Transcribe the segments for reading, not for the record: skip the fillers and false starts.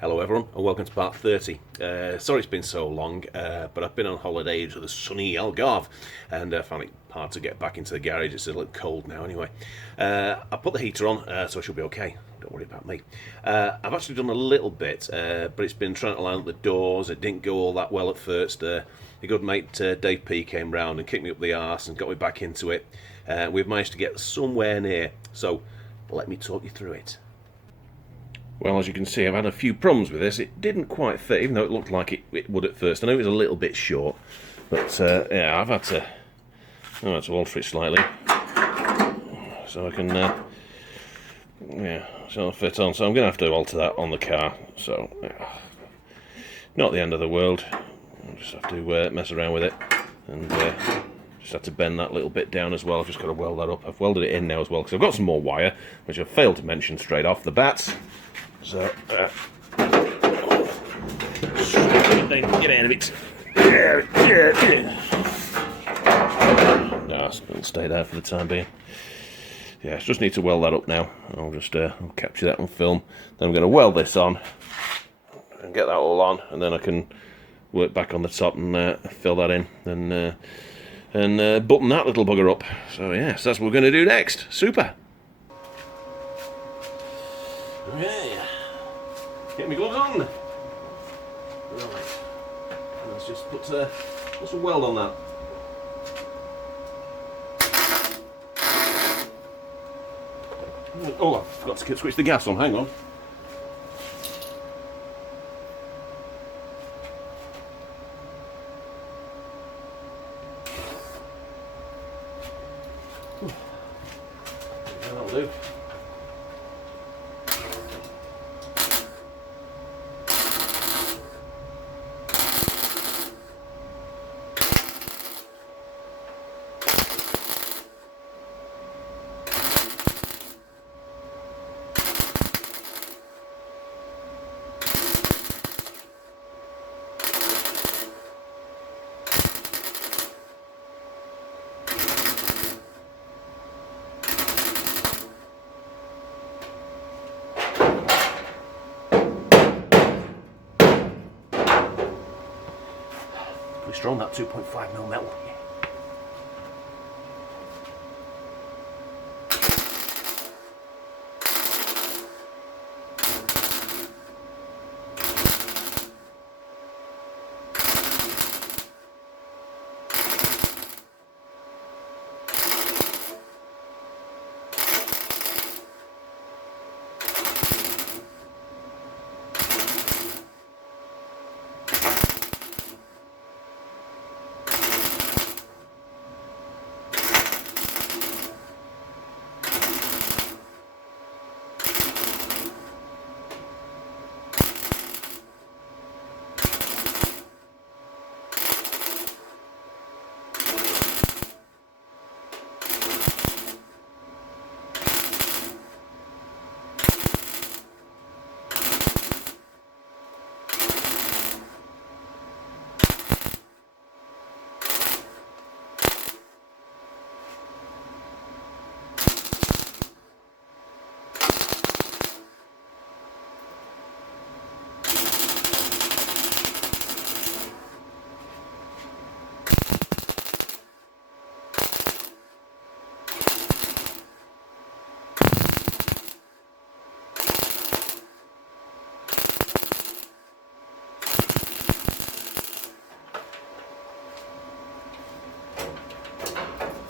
Hello everyone and welcome to part 30. Sorry it's been so long, but I've been on holiday to the sunny Algarve and found it hard to get back into the garage. It's a little cold now anyway. I put the heater on, so I should be okay. Don't worry about me. I've actually done a little bit, but it's been trying to line up the doors. It didn't go all that well at first. The good mate Dave P came round and kicked me up the arse and got me back into it. We've managed to get somewhere near, so let me talk you through it. Well, as you can see, I've had a few problems with this. It didn't quite fit, even though it looked like it would at first. I know it was a little bit short, but yeah, I've had to alter it slightly so I can yeah, so it'll fit on. So I'm going to have to alter that on the car. So yeah, not the end of the world. I'll just have to mess around with it and just have to bend that little bit down as well. I've just got to weld that up. I've welded it in now as well because I've got some more wire, which I've failed to mention straight off the bat. So, get out of it. No, it'll stay there for the time being. Yeah, I just need to weld that up now. I'll just I'll capture that on film. Then I'm going to weld this on and get that all on, and then I can work back on the top and fill that in and button that little bugger up. So yes, that's what we're going to do next. Super. Okay. Get my gloves on. Right. Let's just put some weld on that. Oh, I forgot to switch the gas on. Hang on. That'll do. Pretty strong, that 2.5mm metal.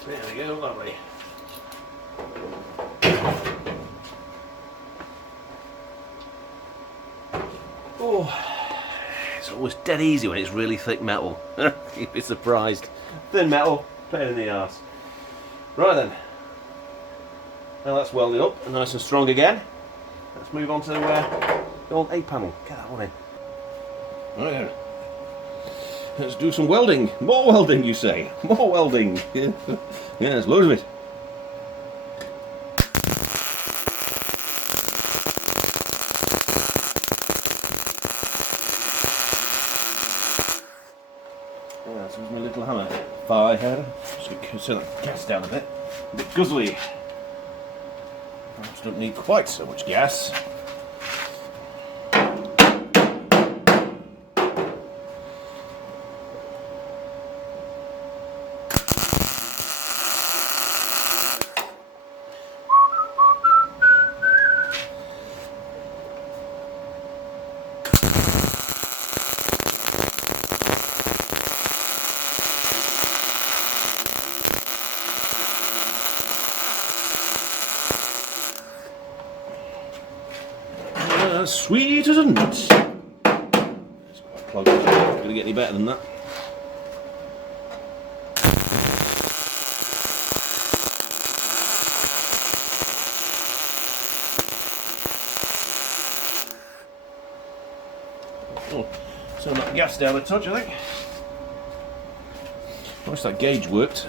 There we go, lovely. Oh, it's always dead easy when it's really thick metal. You'd be surprised. Thin metal, pain in the arse. Right then. Now that's welded up and nice and strong again. Let's move on to the old A panel. Get that one in. Right then. Let's do some welding. More welding, you say? More welding. Yeah, there's loads of it. Yeah, this is my little hammer. Fire header. Just turn that gas down a bit guzzly. Perhaps don't need quite so much gas. as sweet as a nut. It's quite close. Gonna get any better than that. Oh, turn that gas down a touch, I think. I wish that gauge worked.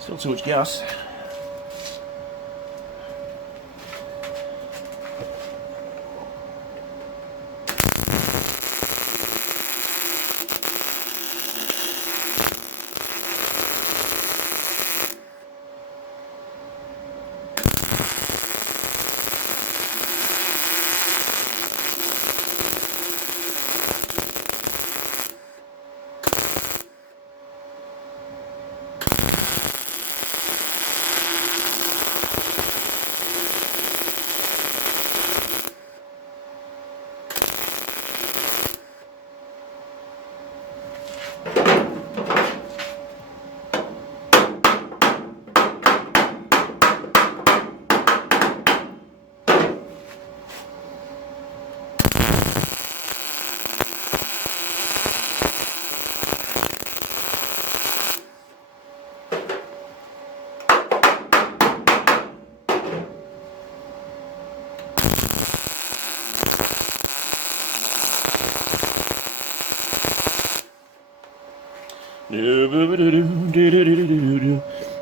Still too much gas.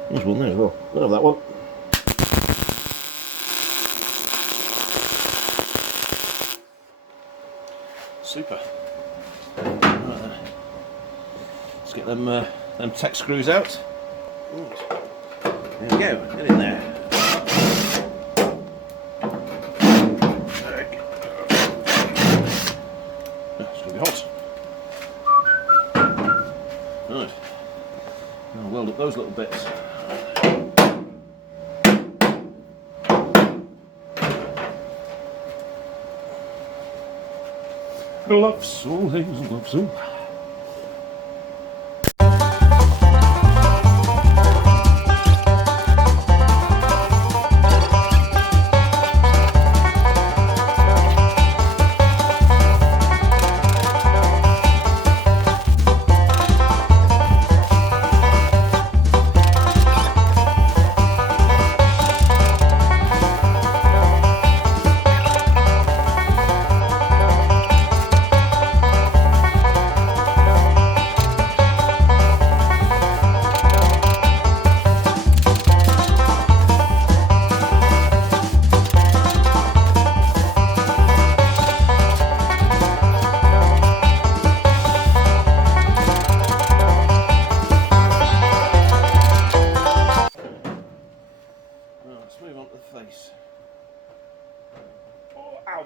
There's one there as well. I'll have that one. Super. Right then. Let's get them tech screws out. There we go. Get in there. It's going to be hot. Right. Now weld up those little bits. Gloves, all things gloves, all.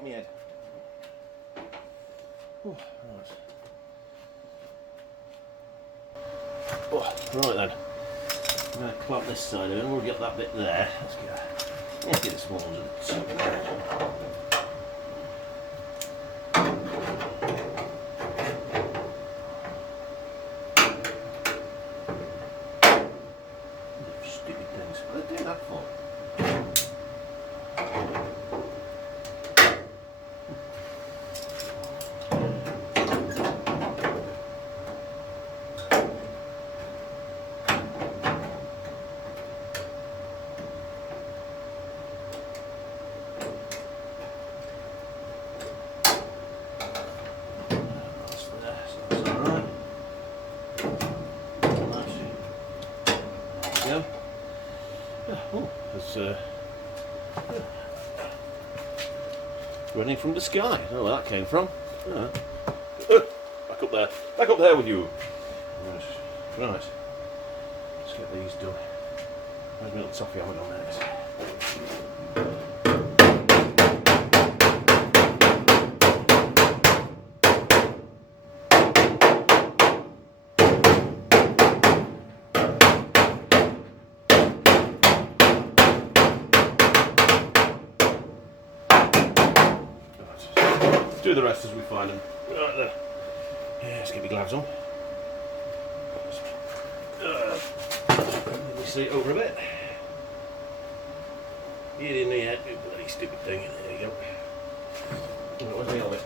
My head. Oh, right. Right then. I'm going to clamp this side in. We'll get that bit there. Let's get this one under the top there. Stupid things. What are they doing that for? Oh, there's running from the sky. I don't know where that came from. Back up there with you. Right, let's get these done. Where's my little toffee hammer on there? do the rest as we find them. Right then. Yeah, let's get my gloves on. Let me see it over a bit. You didn't need that bloody stupid thing. There you go. Where's my helmet?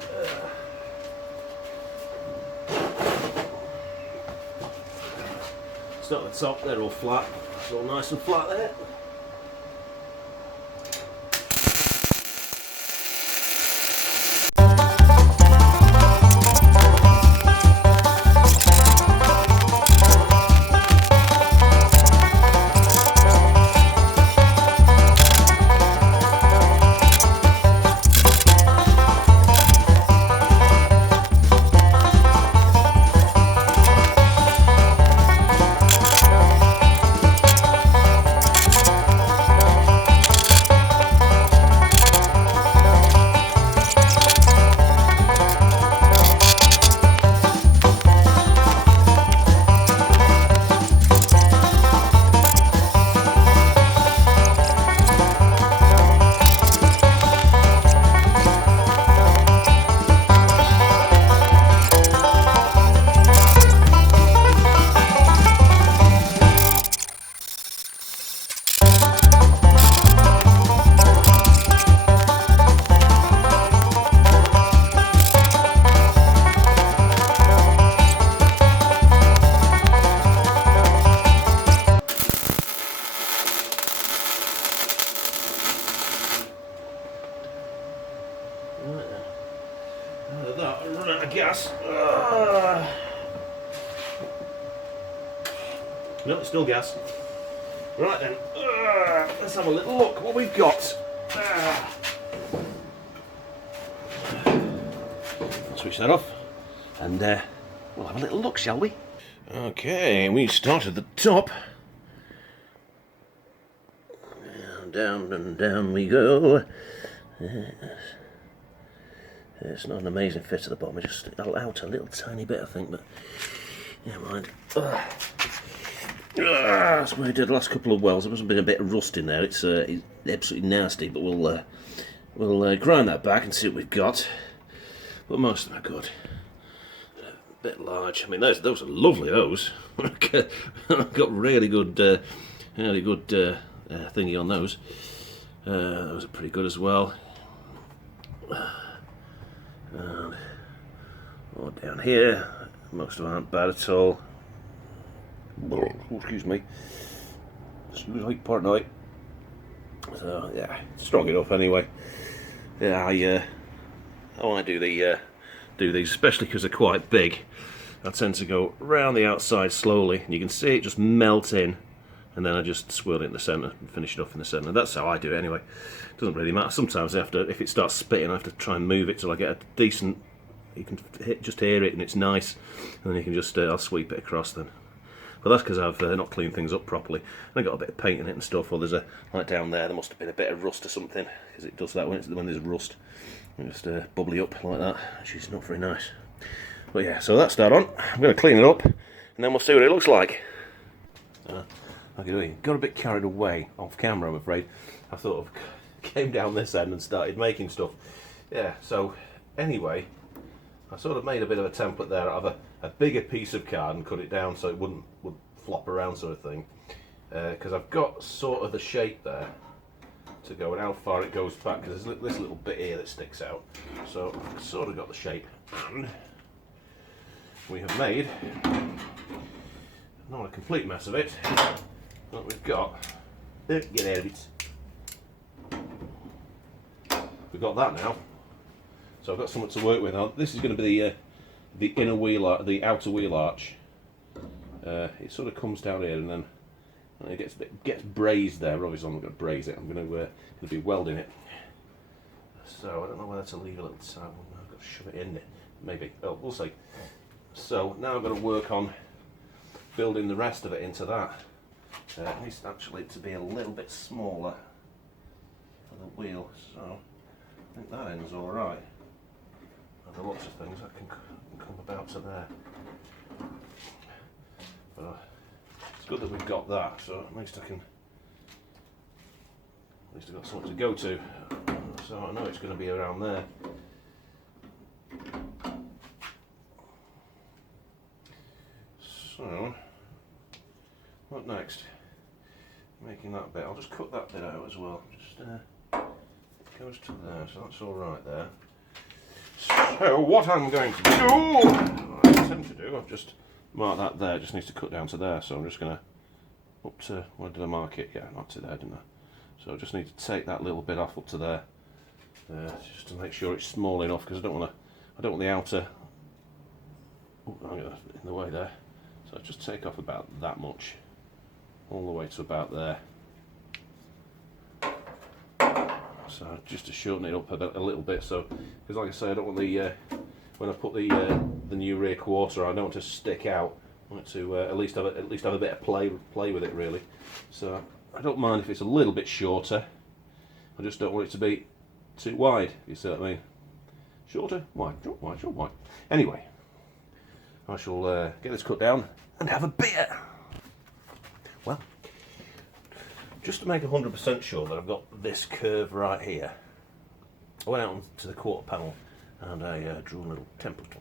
Start at the top, they're all flat. It's all nice and flat there. Run out of gas. No, it's still gas. Right then, let's have a little look what we've got. Switch that off, and we'll have a little look, shall we? Okay, we start at the top. Down and down we go. It's not an amazing fit at the bottom, it's just out a little tiny bit, I think, but never mind. That's what I did the last couple of welds. There must have been a bit of rust in there. It's absolutely nasty, but we'll grind that back and see what we've got. But most of them are good. A bit large. I mean, those are lovely. Those I've got really good thingy on those. Those are pretty good as well. And down here, most of them aren't bad at all. Oh, excuse me. Pardon me. So yeah, strong enough anyway. Yeah, I want to do these, especially because they're quite big. I tend to go round the outside slowly, and you can see it just melt in, and then I just swirl it in the centre and finish it off in the centre. That's how I do it anyway. It doesn't really matter. Sometimes I have to, if it starts spitting, I have to try and move it till I get a decent. You can just hear it, and it's nice, and then you can just I'll sweep it across then. But that's because I've not cleaned things up properly. And I got a bit of paint in it and stuff. Or there's a like down there must have been a bit of rust or something, because it does that when there's rust. And just bubbly up like that, which is not very nice. But yeah, so that's that on. I'm going to clean it up, and then we'll see what it looks like. Got a bit carried away off camera, I'm afraid. I sort of came down this end and started making stuff. Yeah, so anyway, I sort of made a bit of a template there out of a bigger piece of card and cut it down so it would flop around, sort of thing. Because I've got sort of the shape there to go and how far it goes back, because there's this little bit here that sticks out. So I've sort of got the shape. And we have made, not a complete mess of it, but we've got, get out of it. We've got that now. So I've got something to work with now. This is going to be the inner wheel, the outer wheel arch. It sort of comes down here and then it gets brazed there. Obviously, I'm not going to braze it. I'm going to be welding it. So I don't know whether to leave a little time. I've got to shove it in there. Maybe. Oh, we'll see. So now I've got to work on building the rest of it into that. It needs actually to be a little bit smaller for the wheel. So I think that end's all right. There are lots of things that can come about to there. But it's good that we've got that, so at least I've got something to go to. So I know it's going to be around there. So, what next? Making that bit. I'll just cut that bit out as well. Just goes to there, so that's all right there. So what I'm going to do, what I intend to do, I've just marked that there. It just needs to cut down to there. So I'm just going to up to, where did I mark it? Yeah, I marked it there, didn't I? So I just need to take that little bit off up to there, just to make sure it's small enough, because I don't want the outer. Oh, I'm in the way there. So just take off about that much, all the way to about there. So just to shorten it up a little bit, so because like I say, I don't want the when I put the new rear quarter, I don't want it to stick out. I want it to at least have a bit of play with it really. So I don't mind if it's a little bit shorter. I just don't want it to be too wide. If you see what I mean? Shorter, wide, short, wide, short, wide. Anyway, I shall get this cut down and have a beer. Well, just to make 100% sure that I've got this curve right here, I went out to the quarter panel and I drew a little template.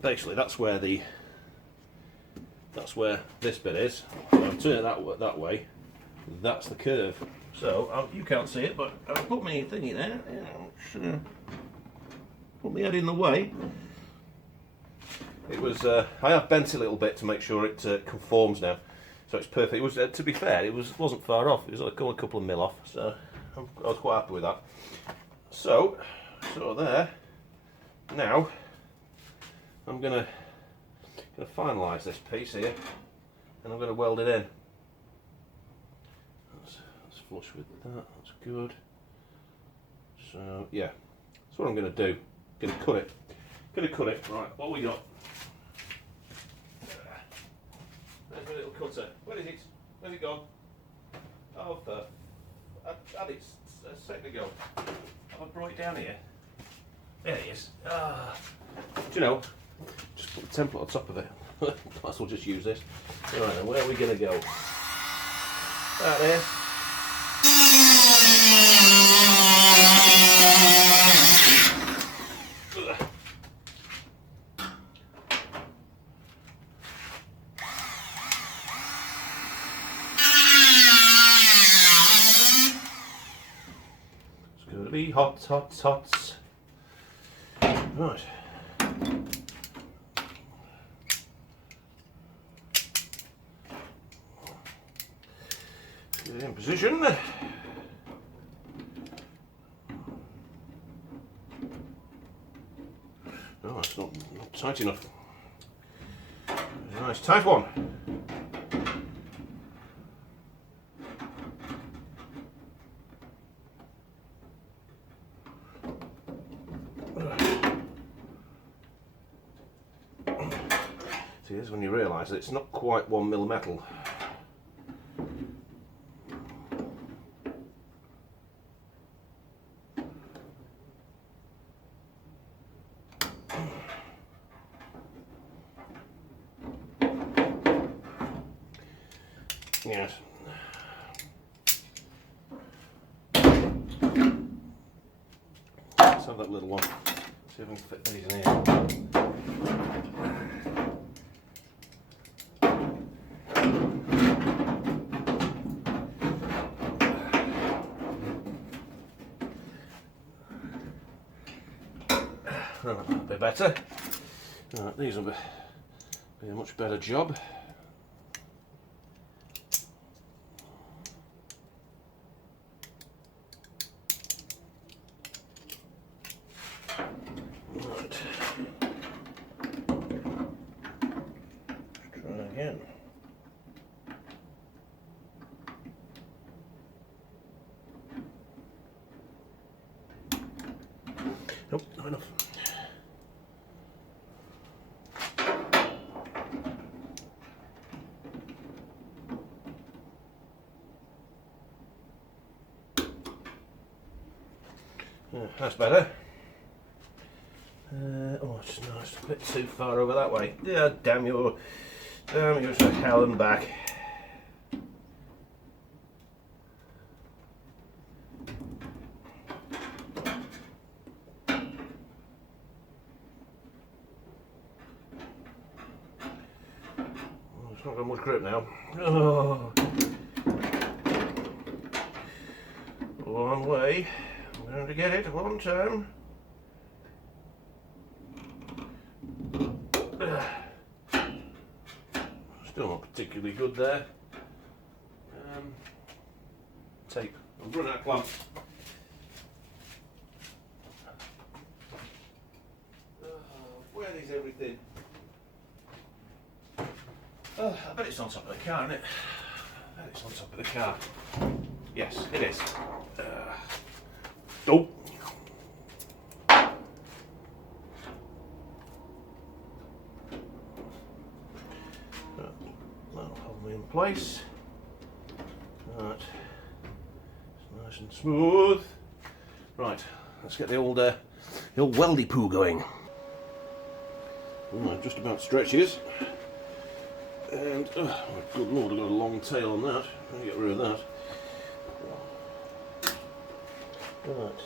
Basically, that's where this bit is. So I've turned it that way. That's the curve. So you can't see it, but I'll put my thingy there. Put my head in the way. It was. I have bent it a little bit to make sure it conforms now. So it's perfect. It was, to be fair, it wasn't far off. It was like a couple of mil off, so I was quite happy with that. So there. Now I'm gonna finalise this piece here, and I'm gonna weld it in. That's flush with that. That's good. So yeah, that's what I'm gonna do. Gonna cut it. Right. What we got? There's my little cutter. Where is it? Where's it gone? Oh, I had it a second ago. Have I brought it down here? There it is. Ah. Do you know, just put the template on top of it. Might as well just use this. Right then, where are we going to go? Out there. Be hot, hot, hot. Right. Get it in position. No, it's not tight enough. Nice, tight one. See, this is when you realise that it's not quite 1 mil metal. Yes. Let's have that little one. See if I can fit these in here. That'll be better. Right, these will be a much better job. Right. Let's try again. Nope, not enough. That's better. Oh, it's nice. A bit too far over that way. Yeah, damn you to hell and back. It's not got much grip now. Oh. Long way. I'm going to get it one time. Still not particularly good there. Tape. I've run out of clamps. Where is everything? I bet it's on top of the car, isn't it? I bet it's on top of the car. Yes, it is. Oh! That'll hold me in place. Right. It's nice and smooth. Right, let's get the old weldy poo going. Oh, just about stretches. And, oh good lord, I've got a long tail on that. Let me get rid of that. Right.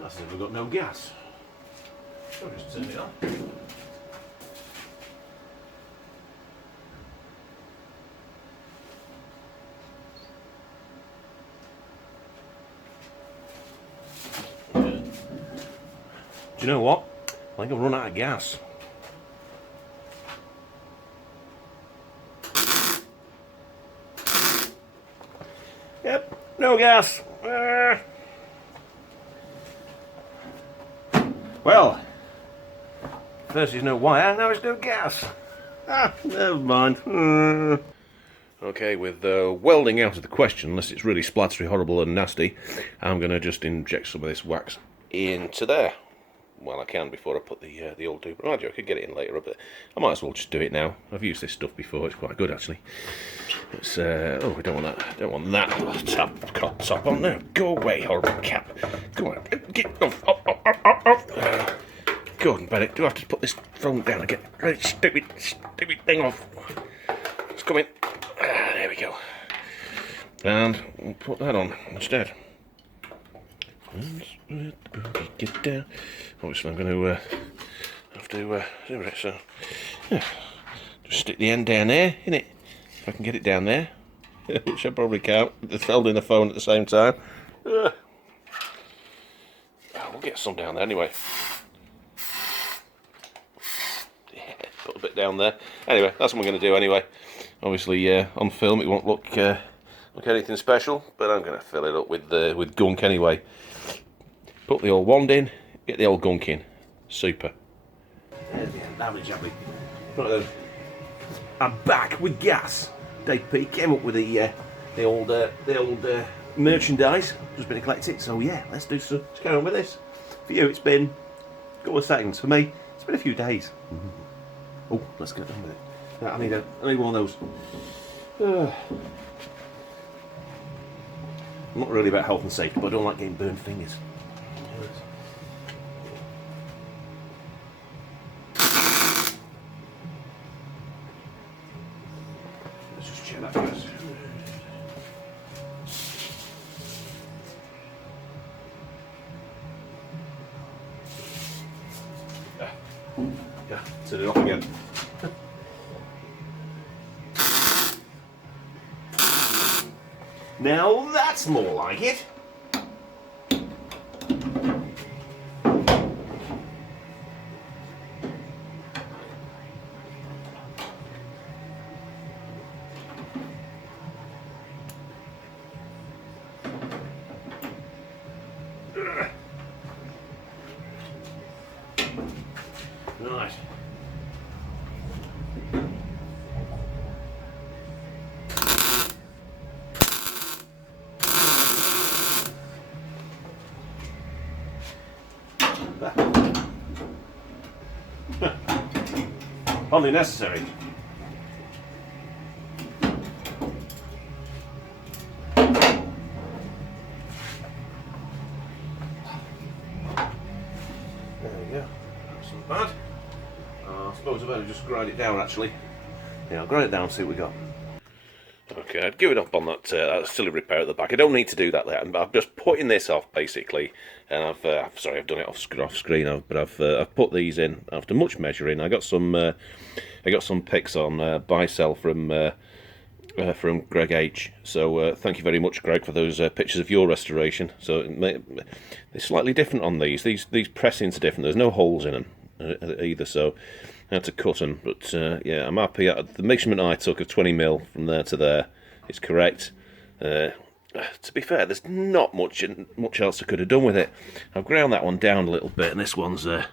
That's if we've got no gas. I'll just turn it on. Do you know what? I think I've run out of gas. Yep, no gas. Well, first there's no wire, now there's no gas. Never mind. Okay, with welding out of the question, unless it's really splattery, horrible and nasty, I'm going to just inject some of this wax into there. Well, I can before I put the old duper. I could get it in later, but I might as well just do it now. I've used this stuff before; it's quite good actually. It's oh, we don't want that. Don't want that top on there. Go away, horrible cap. Go on, get off. Go on, Bennett. Do I have to put this phone down again? Right, stupid thing off. It's coming. There we go. And we'll put that on instead. Get down. Obviously, I'm going to have to do it. So, yeah, just stick the end down there, innit? If I can get it down there, which I probably can't. It's holding the phone at the same time. We'll get some down there anyway. Yeah, put a bit down there. Anyway, that's what we're going to do anyway. Obviously, on film, it won't look anything special, but I'm going to fill it up with gunk anyway. Put the old wand in, get the old gunk in. Super. There's the damage, have we? Right then. I'm back with gas. Dave P came up with the old merchandise. Just been to collect it, so yeah, let's carry on with this. For you, it's been a couple of seconds. For me, it's been a few days. Oh, let's get on with it. I need one of those. I'm not really about health and safety, but I don't like getting burned fingers. Let's just check that first. Yeah, turn it off again. Now that's more like it. Right. Hardly necessary. There we go. That's not bad. I suppose I better just grind it down actually. Yeah, I'll grind it down and see what we got. Okay, I'd give it up on that silly repair at the back. I don't need to do that there. I'm just putting this off basically, and I've done it off screen, but I've put these in after much measuring. I got some pics on buy sell from Greg H. So thank you very much, Greg, for those pictures of your restoration. So they're slightly different on these. These pressings are different. There's no holes in them either, so I had to cut them. But yeah, I'm happy. The measurement I took of 20mm from there to there is correct. To be fair, there's not much else I could have done with it. I've ground that one down a little bit, and this one's as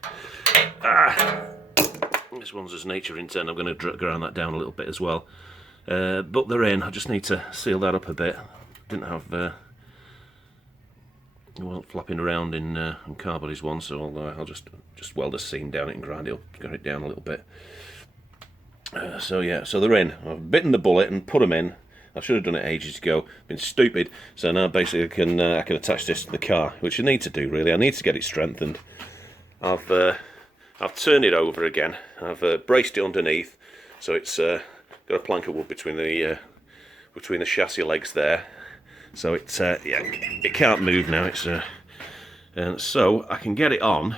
nature intended. I'm going to ground that down a little bit as well. But they're in. I just need to seal that up a bit. Didn't have it wasn't flapping around in Carbodies one, so I'll just weld a seam down it and grind it down a little bit. So yeah, so they're in. I've bitten the bullet and put them in. I should have done it ages ago. Been stupid. So now basically I can attach this to the car, which I need to do really. I need to get it strengthened. I've turned it over again. I've braced it underneath, so it's got a plank of wood between the chassis legs there. So it's yeah, it can't move now. It's and so I can get it on,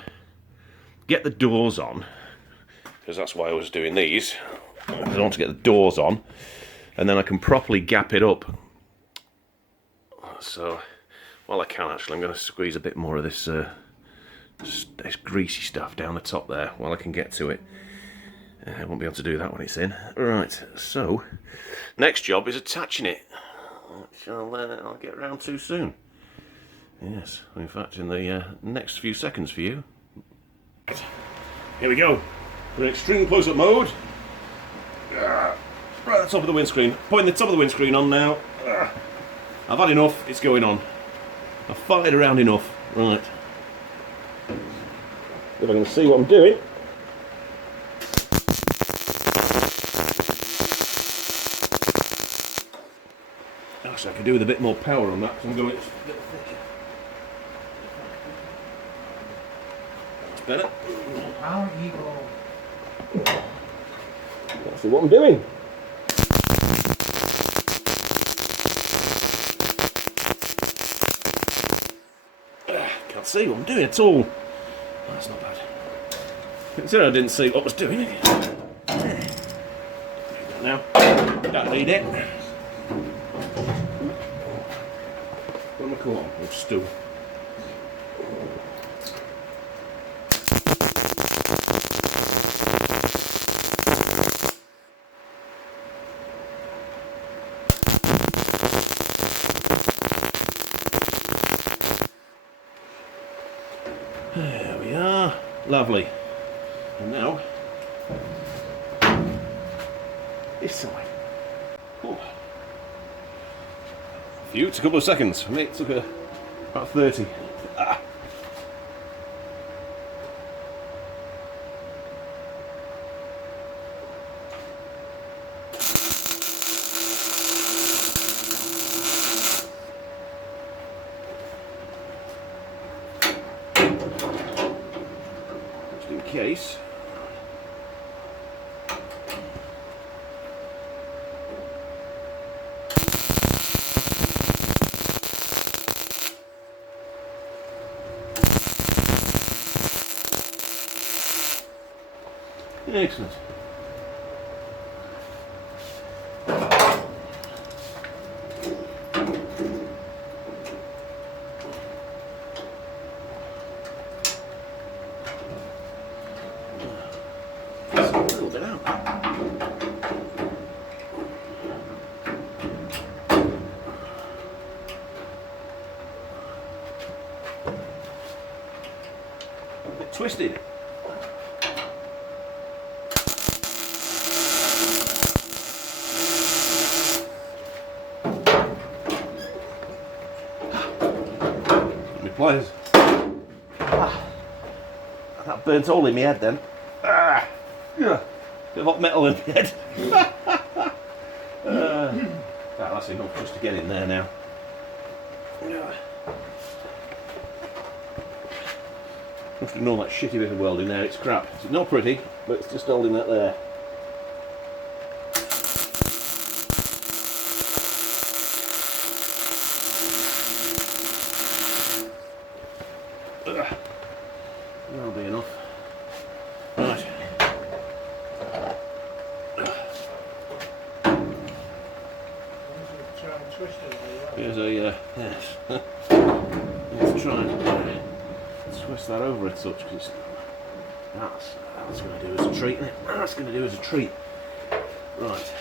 get the doors on, because that's why I was doing these. I want to get the doors on, and then I can properly gap it up. So, well, I can actually. I'm going to squeeze a bit more of this greasy stuff down the top there while I can get to it. I won't be able to do that when it's in. Right. So, next job is attaching it, which I'll get around to soon. Yes, in fact, in the next few seconds for you. Here we go. We're in extreme close-up mode. Right at the top of the windscreen. Putting the top of the windscreen on now. I've had enough. It's going on. I've farted around enough. Right. If I can see what I'm doing. Actually, I could do with a bit more power on that because I'm going a little thicker. That's better. Power Eagle. Let's see what I'm doing. Can't see what I'm doing at all. Oh, that's not bad. Consider I didn't see what I was doing. Now, don't need it. What am I calling? Or stool. There we are. Lovely. And now, this side. Oh. For you, it's a couple of seconds. For me, it took about 30. Just in case. Excellent. Just a little bit out. A bit twisted. Pliers. That burnt hole in my head then. Yeah. Bit of hot metal in my head. That's enough just to get in there now. Must ignore that shitty bit of welding there, it's crap. It's not pretty, but it's just holding that there. That'll be enough. Right. Here's a, yes. Let's try and twist that over a touch, because that's going to do as a treat, isn't it? That's going to do as a treat. Right.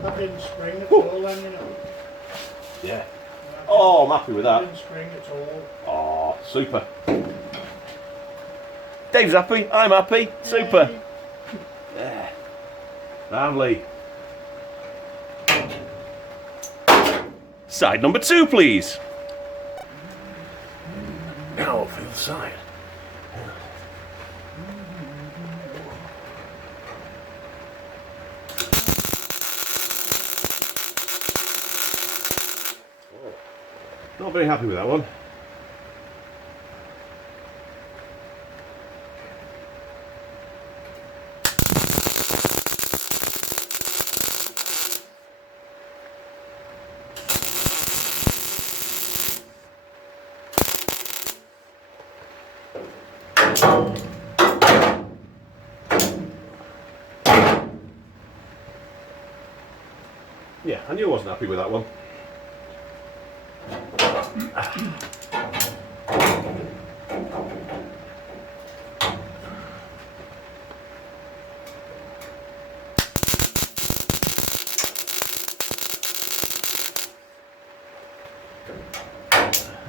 That didn't spring at all then, you know. Yeah. Oh, I'm happy with that. Didn't spring at all. Oh, super. Dave's happy, I'm happy, super. Yeah. Lovely. Side number 2, please. Now for the other side. Not very happy with that one. Yeah, I knew I wasn't happy with that one.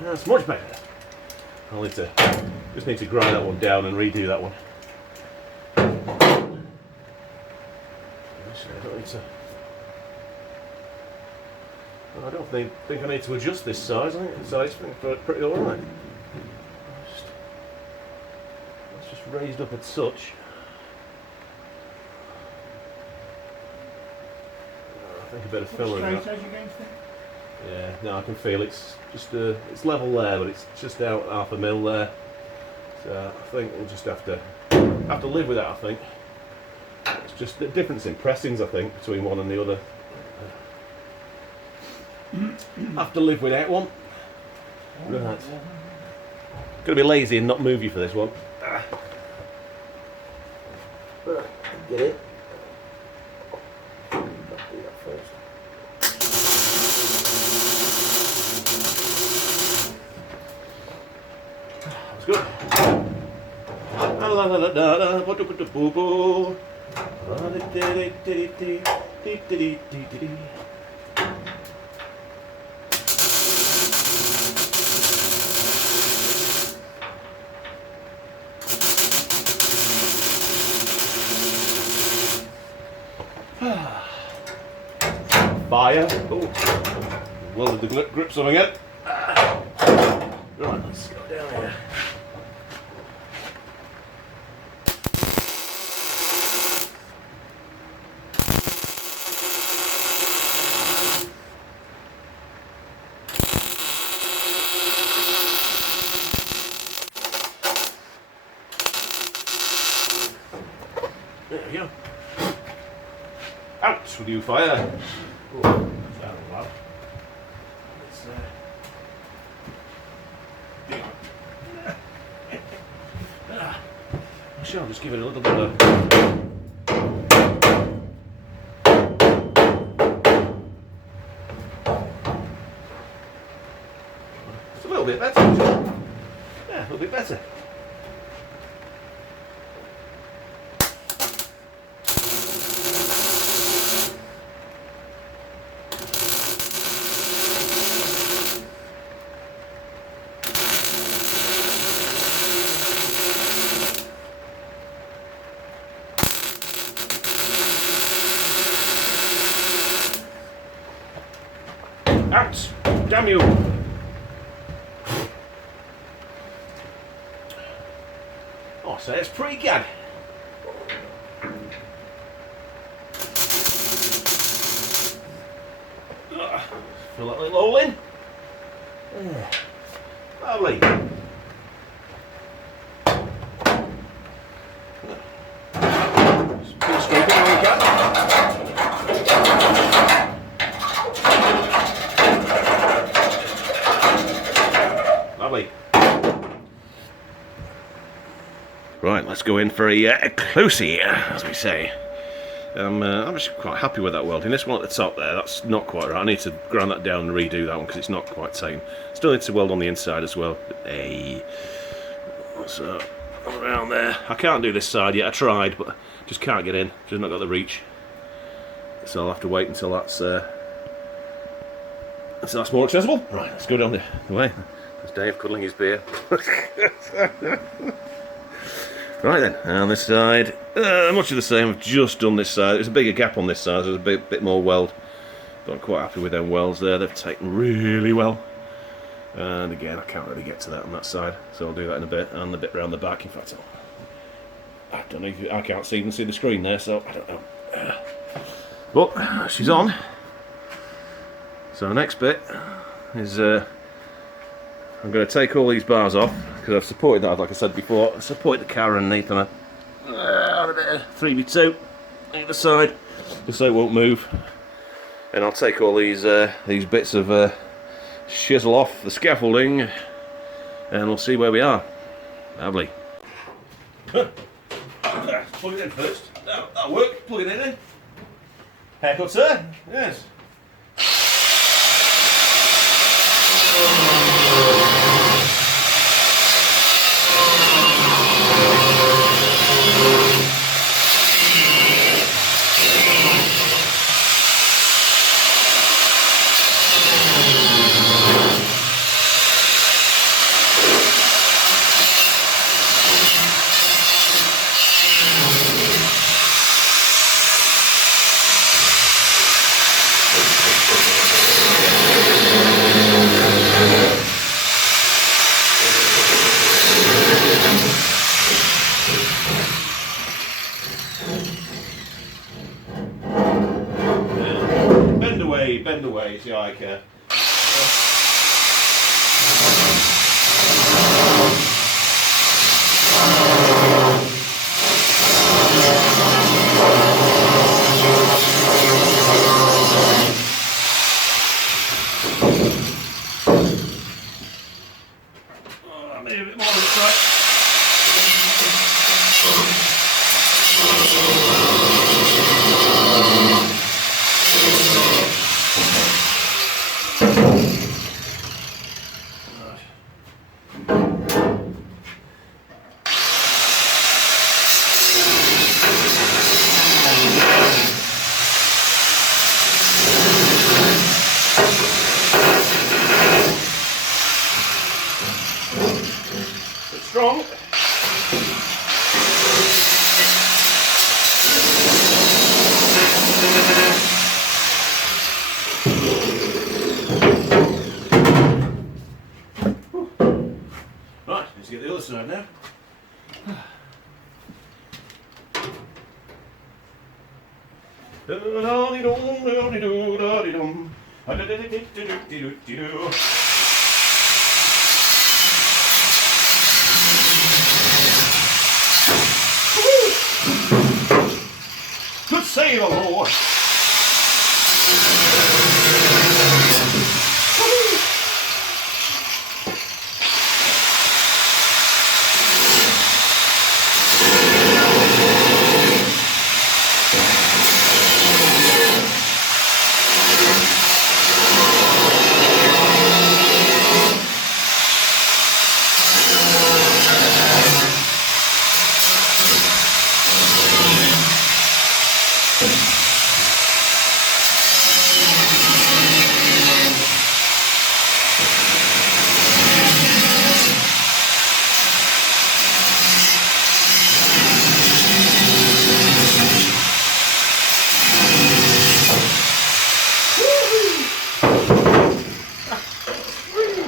That's much better. Just need to grind that one down and redo that one. I don't think I need to adjust this size. I think the size is pretty alright. It's just raised up a touch. I think a bit of filler in that. Straight edge against it? Yeah, no, I can feel it's just it's level there, but it's just out half a mil there. So I think we'll just have to live with that. I think it's just the difference in pressings. I think between one and the other. Have to live with that one. Right. Gonna be lazy and not move you for this one. Get it. Do that first. That's good. Fire. Oh, welded the grips on again. Right, let's go down here. There we go. Out with you, fire. Oh, down a lot. Sure, I'll just give it a little bit of. It's a little bit better. Yeah, a little bit better. Out! Damn you! Oh, so it's pretty good. Fill that little hole in. Lovely. Right, let's go in for a closey, as we say. I'm actually quite happy with that welding. This one at the top there, that's not quite right. I need to grind that down and redo that one because it's not quite tight. Still need to weld on the inside as well. Hey, so around there. I can't do this side yet. I tried, but just can't get in. Just not got the reach. So I'll have to wait until that's more accessible. Right, let's go down the way. There's Dave cuddling his beer. Right then, and this side, much of the same. I've just done this side. There's a bigger gap on this side, so there's a bit more weld. But I'm quite happy with them welds there. They've taken really well. And again, I can't really get to that on that side, so I'll do that in a bit. And the bit around the back. In fact, I don't know if I can't even see the screen there, so I don't know. But she's on. So the next bit is I'm going to take all these bars off because I've supported that, like I said before. I supported the car underneath on a bit of 3v2 either side, just so it won't move. And I'll take all these bits of chisel off the scaffolding, and we'll see where we are. Lovely. Plug it in first. That'll work. Plug it in. Haircut, sir. Yes. Bend away, see how I care. Maybe a bit more on this side. Strong. Right, let's get the other side now. Good save, Lord.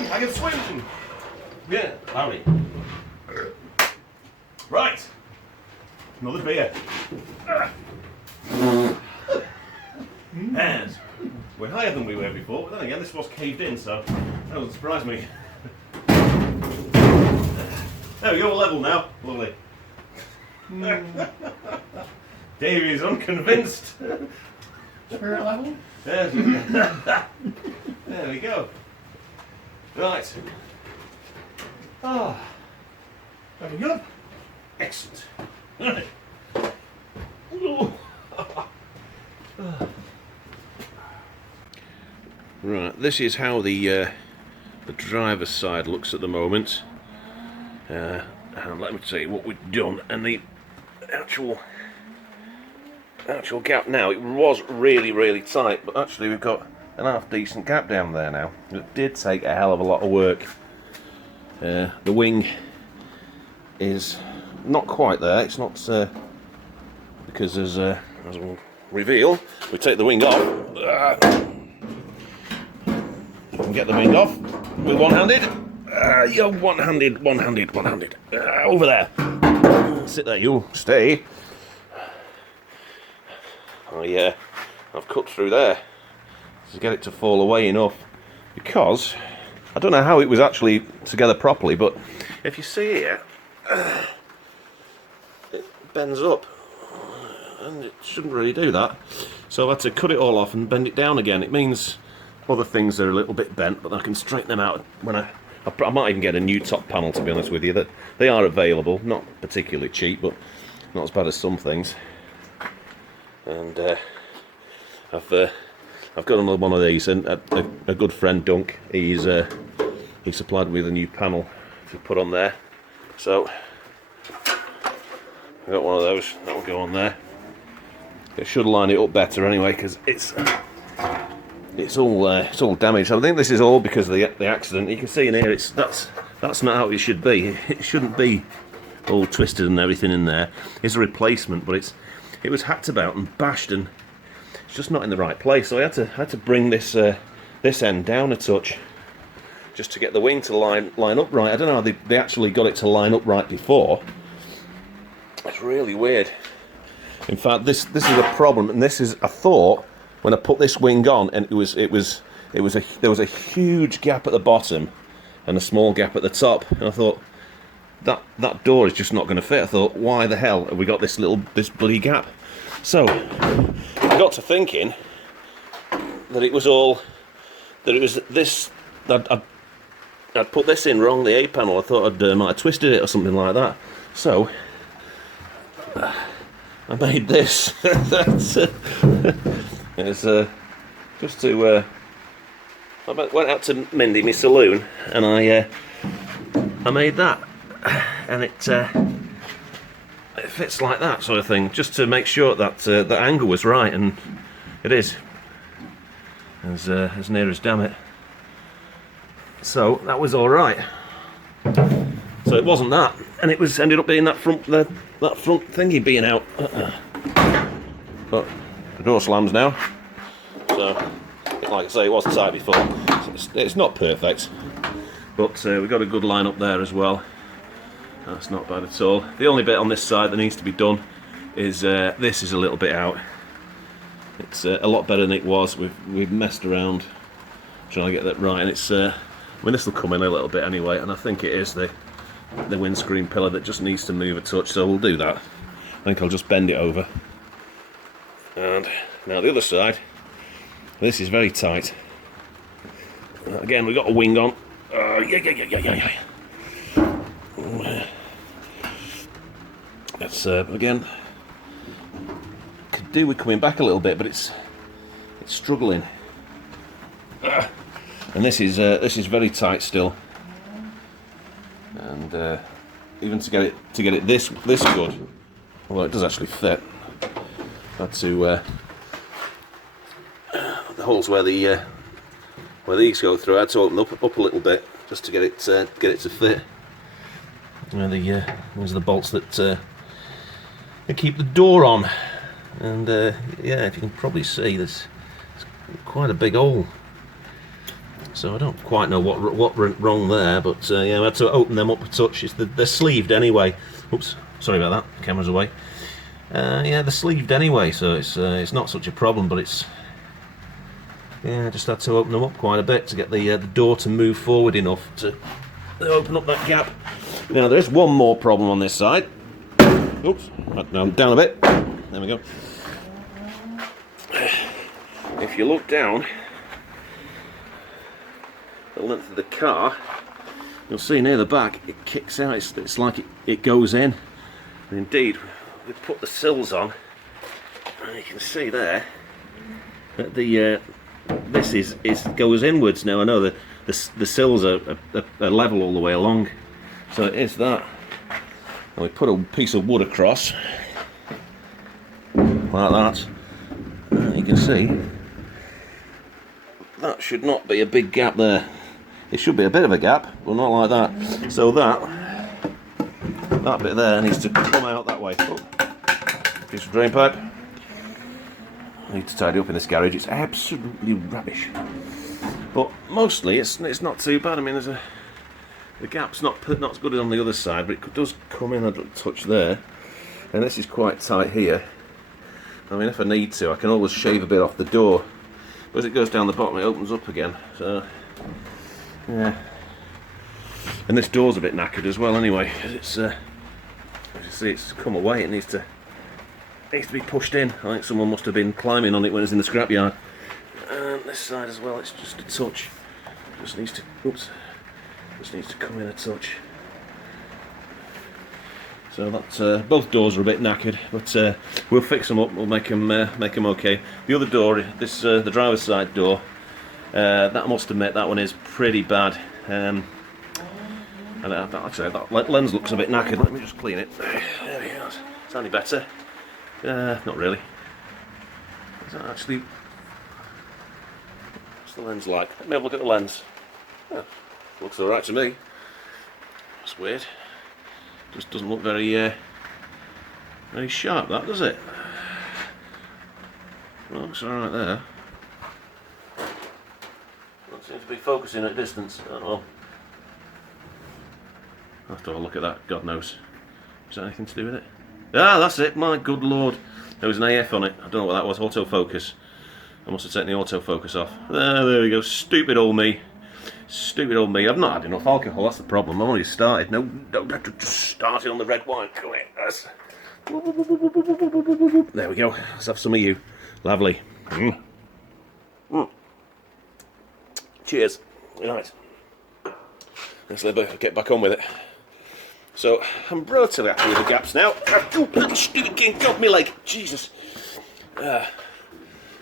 I can swim! Yeah, hurry. Right! Another beer. And we're higher than we were before, but then again this was caved in, so that doesn't surprise me. There we go, level now. Lovely. Davey's unconvinced. Spirit level? There we go. Right. Ah, Very good. Excellent. Right, this is how the driver's side looks at the moment. And let me tell you what we've done. And the actual gap now, it was really tight, but actually we've got an half decent gap down there now. It did take a hell of a lot of work. The wing is not quite there. It's not because as we'll reveal, we take the wing off. And get the wing off with one-handed. Yeah, one-handed. Over there. Sit there, you. Stay. Oh yeah, I've cut through there to get it to fall away enough, because I don't know how it was actually together properly, but if you see here, it bends up, and it shouldn't really do that. So I've had to cut it all off and bend it down again. It means other things are a little bit bent, but I can straighten them out when I might even get a new top panel, to be honest with you. That they are available, not particularly cheap, but not as bad as some things. And I've got another one of these, and a good friend, Dunk, he supplied me with a new panel to put on there. So I got one of those. That will go on there. It should line it up better anyway, because it's all damaged. I think this is all because of the accident. You can see in here, that's not how it should be. It shouldn't be all twisted and everything in there. It's a replacement, but it was hacked about and bashed, and it's just not in the right place. So I had to bring this end down a touch just to get the wing to line up right. I don't know how they actually got it to line up right before. It's really weird. In fact, this is a problem, and this is a thought when I put this wing on, and there was a huge gap at the bottom and a small gap at the top, and I thought that door is just not going to fit. I thought, why the hell have we got this bloody gap? So I got to thinking that it was this. I'd put this in wrong, the A panel. I thought I might have twisted it or something like that. So I made this. It's just to. I went out to Mindy, my saloon, and I made that, and it fits like that sort of thing, just to make sure that the angle was right, and it is as near as damn it. So that was all right. So it wasn't that, and it ended up being that front thingy being out. But the door slams now. So, like I say, it wasn't tight before. It's not perfect, but we've got a good line up there as well. That's not bad at all. The only bit on this side that needs to be done is this is a little bit out. It's a lot better than it was. We've messed around trying to get that right, and it's. I mean, this will come in a little bit anyway, and I think it is the windscreen pillar that just needs to move a touch. So we'll do that. I think I'll just bend it over. And now the other side. This is very tight. Again, we've got a wing on. Yeah. It's again, could do with coming back a little bit, but it's struggling. And this is very tight still. And even to get it this good, although it does actually fit. Had to the holes where these go through, I had to open up a little bit just to get it to fit. These are the bolts that keep the door on, and yeah, if you can probably see, there's quite a big hole. So I don't quite know what went wrong there, but yeah, I had to open them up a touch. They're sleeved anyway. Oops, sorry about that. Camera's away. Yeah, they're sleeved anyway, so it's not such a problem. But it's I just had to open them up quite a bit to get the door to move forward enough to open up that gap. Now there's one more problem on this side. Oops, down a bit. There we go. If you look down the length of the car, you'll see near the back it kicks out. It's like it goes in, And indeed, we put the sills on, and you can see there that the this goes inwards now. I know that the sills are level all the way along, so it is that. And we put a piece of wood across like that. And you can see that should not be a big gap there. It should be a bit of a gap, but not like that. So that bit there needs to come out that way. Oh, piece of drain pipe. I need to tidy up in this garage. It's absolutely rubbish, but mostly it's not too bad. I mean, the gap's not as good as on the other side, but it does come in a little touch there, and this is quite tight here. I mean, if I need to, I can always shave a bit off the door, but as it goes down the bottom, it opens up again. So yeah, and this door's a bit knackered as well. Anyway, it's as you see, it's come away. It needs to be pushed in. I think someone must have been climbing on it when it was in the scrapyard. And this side as well, it's just a touch. Just needs to come in a touch. So that both doors are a bit knackered, but we'll fix them up. We'll make them okay. The other door, the driver's side door, that I must admit that one is pretty bad. And actually, that lens looks a bit knackered. Let me just clean it. There we go. It's any better. Not really. Is that actually... What's the lens like? Let me have a look at the lens. Oh, looks alright to me. That's weird. Just doesn't look very sharp, that, does it? Well, looks alright there. Don't seem to be focusing at distance. Oh well. I'll have to have a look at that, God knows. Is that anything to do with it? Ah, that's it, my good lord. There was an AF on it. I don't know what that was, autofocus. I must have taken the autofocus off. There we go, stupid old me. Stupid old me. I've not had enough alcohol, that's the problem. I've already started. No, don't have to just start it on the red wine. Come here. There we go. Let's have some of you. Lovely. Cheers. Right. Let's get back on with it. So, I'm relatively happy with the gaps now. Oh, stupid king, got me leg. Jesus.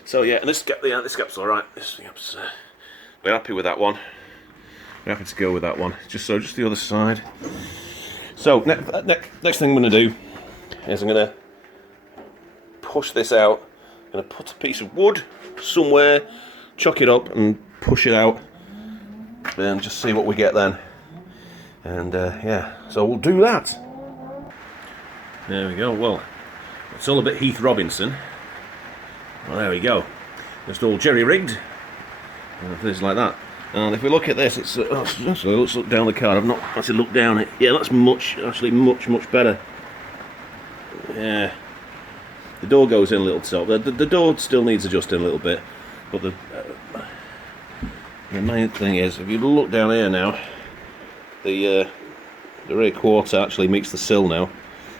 So yeah, and this gap's alright. This gap's, we're happy with that one. We're happy to go with that one. Just the other side. So, next thing I'm going to do is I'm going to push this out. I'm going to put a piece of wood somewhere, chuck it up and push it out. Then just see what we get then. And yeah, so we'll do that. There we go. Well, it's all a bit Heath Robinson. Well, there we go. Just all jerry-rigged. Things like that. And if we look at this, it's let's look down the card. I've not actually looked down it. Yeah, that's much better. Yeah. The door goes in a little top. The door still needs adjusting a little bit, but the main thing is, if you look down here now, the rear quarter actually meets the sill now,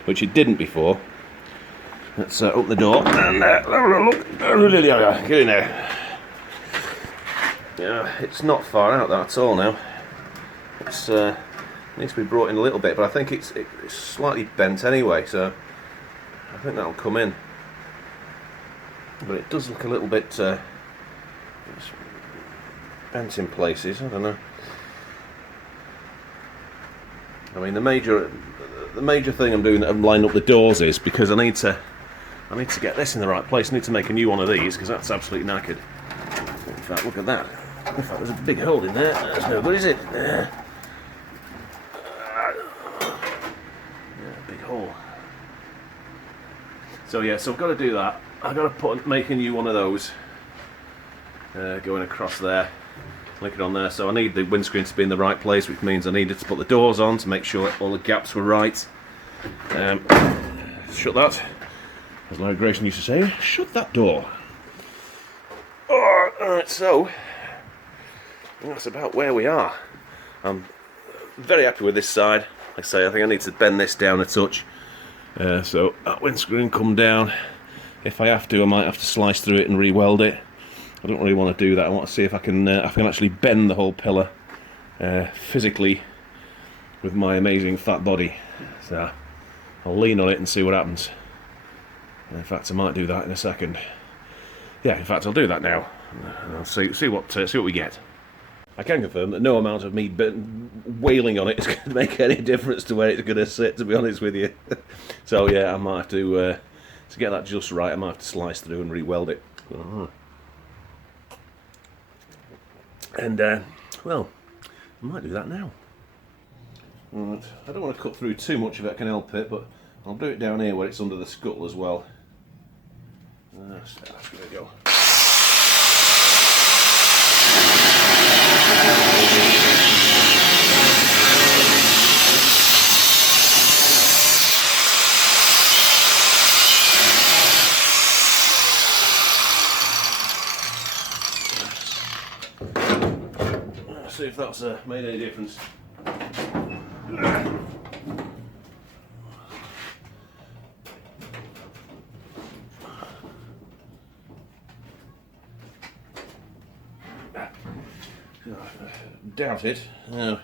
which it didn't before. Let's open the door and look. Get in there. Yeah, it's not far out that at all now. It's needs to be brought in a little bit, but I think it's slightly bent anyway, so I think that'll come in. But it does look a little bit bent in places. I don't know. I mean, the major thing I'm doing, I'm lining up the doors, is because I need to get this in the right place. I need to make a new one of these because that's absolutely knackered. In fact, look at that. In fact, there's a big hole in there. That's no good, is it? Yeah, big hole. So yeah, so I've got to do that. I've got to make a new one of those going across there. Link it on there. So I need the windscreen to be in the right place, which means I needed to put the doors on to make sure all the gaps were right. Shut that. As Larry Grayson used to say, shut that door. Alright, so that's about where we are. I'm very happy with this side. Like I say, I think I need to bend this down a touch. So that windscreen come down. If I have to, I might have to slice through it and re-weld it. I don't really want to do that. I want to see if I can actually bend the whole pillar physically with my amazing fat body. So I'll lean on it and see what happens. In fact, I might do that in a second. Yeah, in fact, I'll do that now. And I'll see what we get. I can confirm that no amount of me wailing on it is going to make any difference to where it's going to sit, to be honest with you. So yeah, I might have to get that just right, I might have to slice through and re-weld it. And, well, I might do that now. Right, I don't want to cut through too much if I can help it, but I'll do it down here where it's under the scuttle as well. So that's going to go. See if that's made any difference. Doubt it. Now,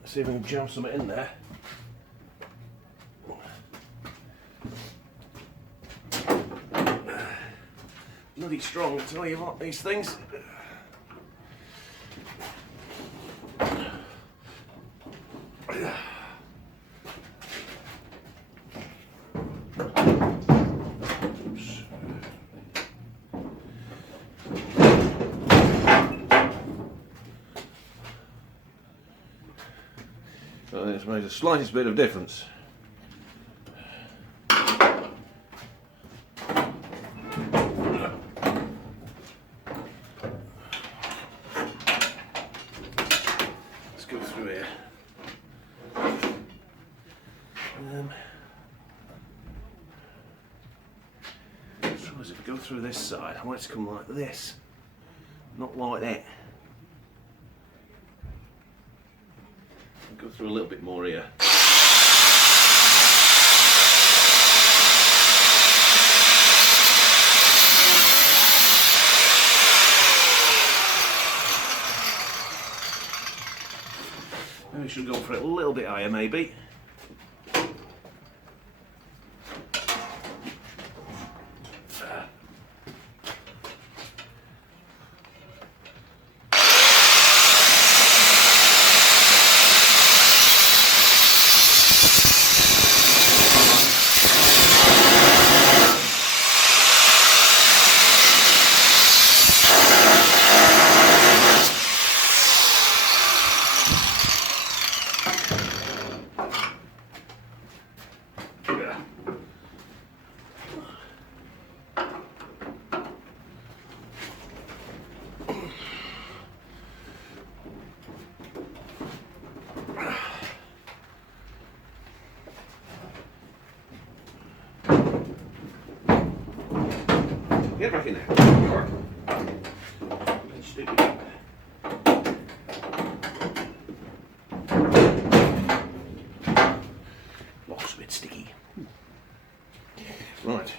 let's see if we can jam something in there. Bloody strong, I tell you what, these things. So it's made the slightest bit of difference. Let's go through here. Suppose if we go through this side, I want it to come like this, not like that. Go through a little bit more here. Maybe we should go for it a little bit higher, maybe. Get back in there. Stupid. Looks a bit sticky. Right.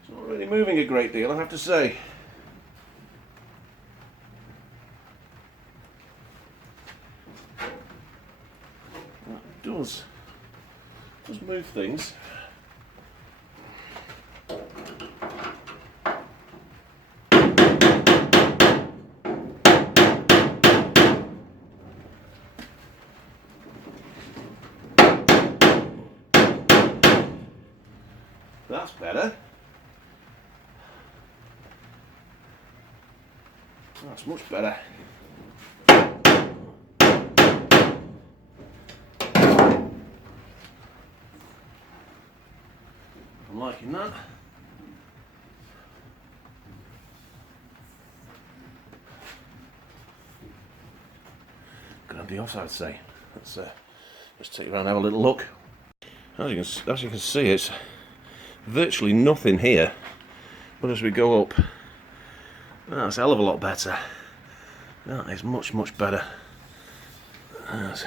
It's not really moving a great deal, I have to say. It does move things. That's better. That's much better. I'm liking that. Gonna have the offside, I'd say. Let's take you around and have a little look. As you can see, it's virtually nothing here, but as we go up, that's a hell of a lot better. That is much, much better. That's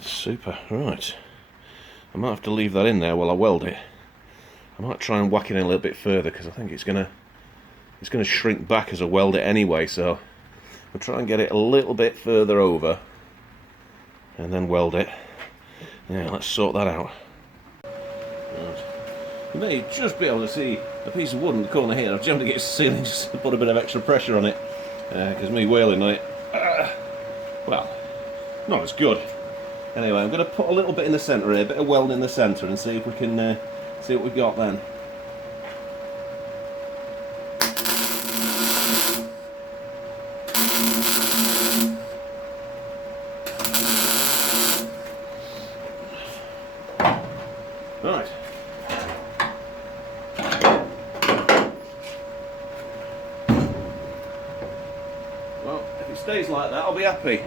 super. Right, I might have to leave that in there while I weld it. I might try and whack it in a little bit further because I think it's gonna shrink back as I weld it anyway. So We'll try and get it a little bit further over and then weld it. Yeah, let's sort that out. Right. You may just be able to see a piece of wood in the corner here. I've jammed against the ceiling just to put a bit of extra pressure on it, because me whaling on it, well, not as good. Anyway, I'm going to put a little bit in the centre here, a bit of weld in the centre, and see if we can see what we've got then. Right. Well, if it stays like that, I'll be happy.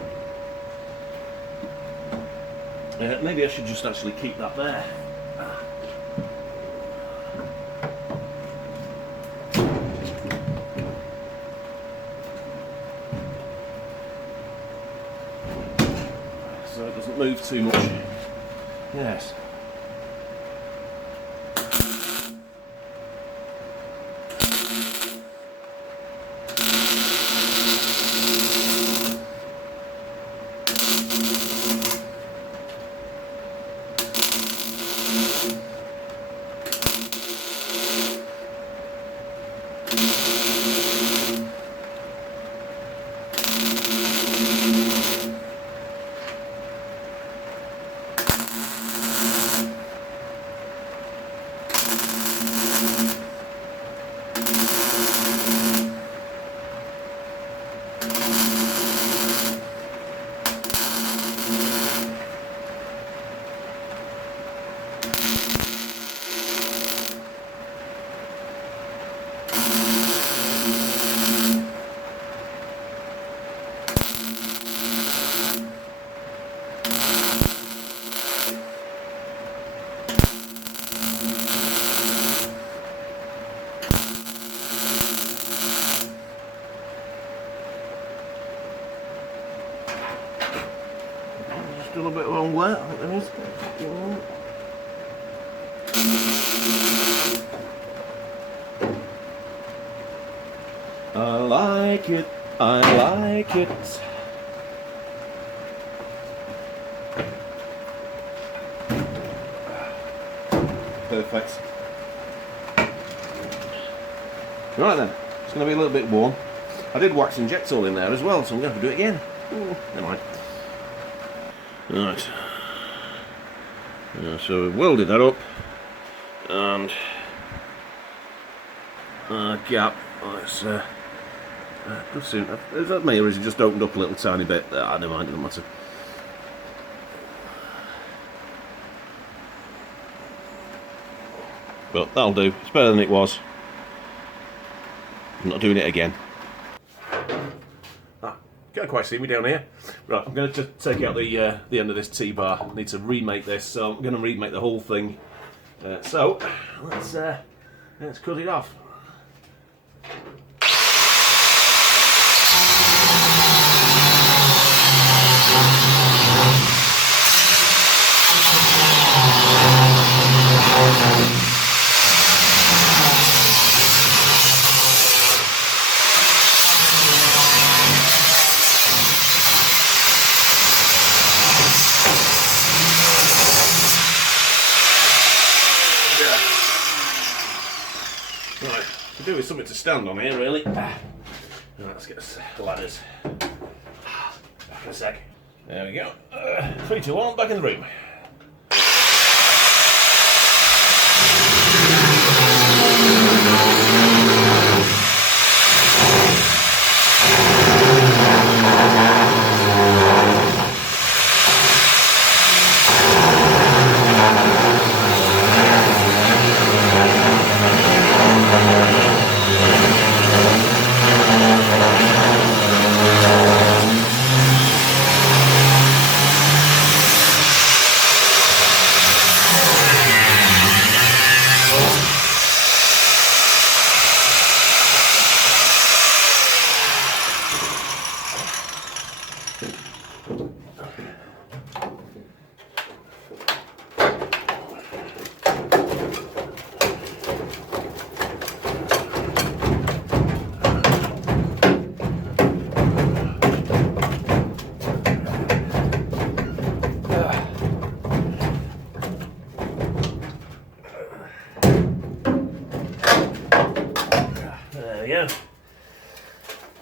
Maybe I should just actually keep that there. So it doesn't move too much. Yes. Still a bit wrong there, I think there is. I like it, I like it. Perfect. Right then, it's going to be a little bit warm. I did wax inject all in there as well, so I'm going to have to do it again. Ooh, never mind. Right. So we've welded that up, and gap. Let's good soon. Is that me, or is it just opened up a little tiny bit? Never mind, it doesn't matter. But that'll do. It's better than it was. I'm not doing it again. Can't quite see me down here. Right, I'm going to take out the end of this T-bar. I need to remake this, so I'm going to remake the whole thing. So let's cut it off. Could do with something to stand on here, really. Right, let's get the ladders. Back in a sec. There we go. 3, 2, 1, back in the room.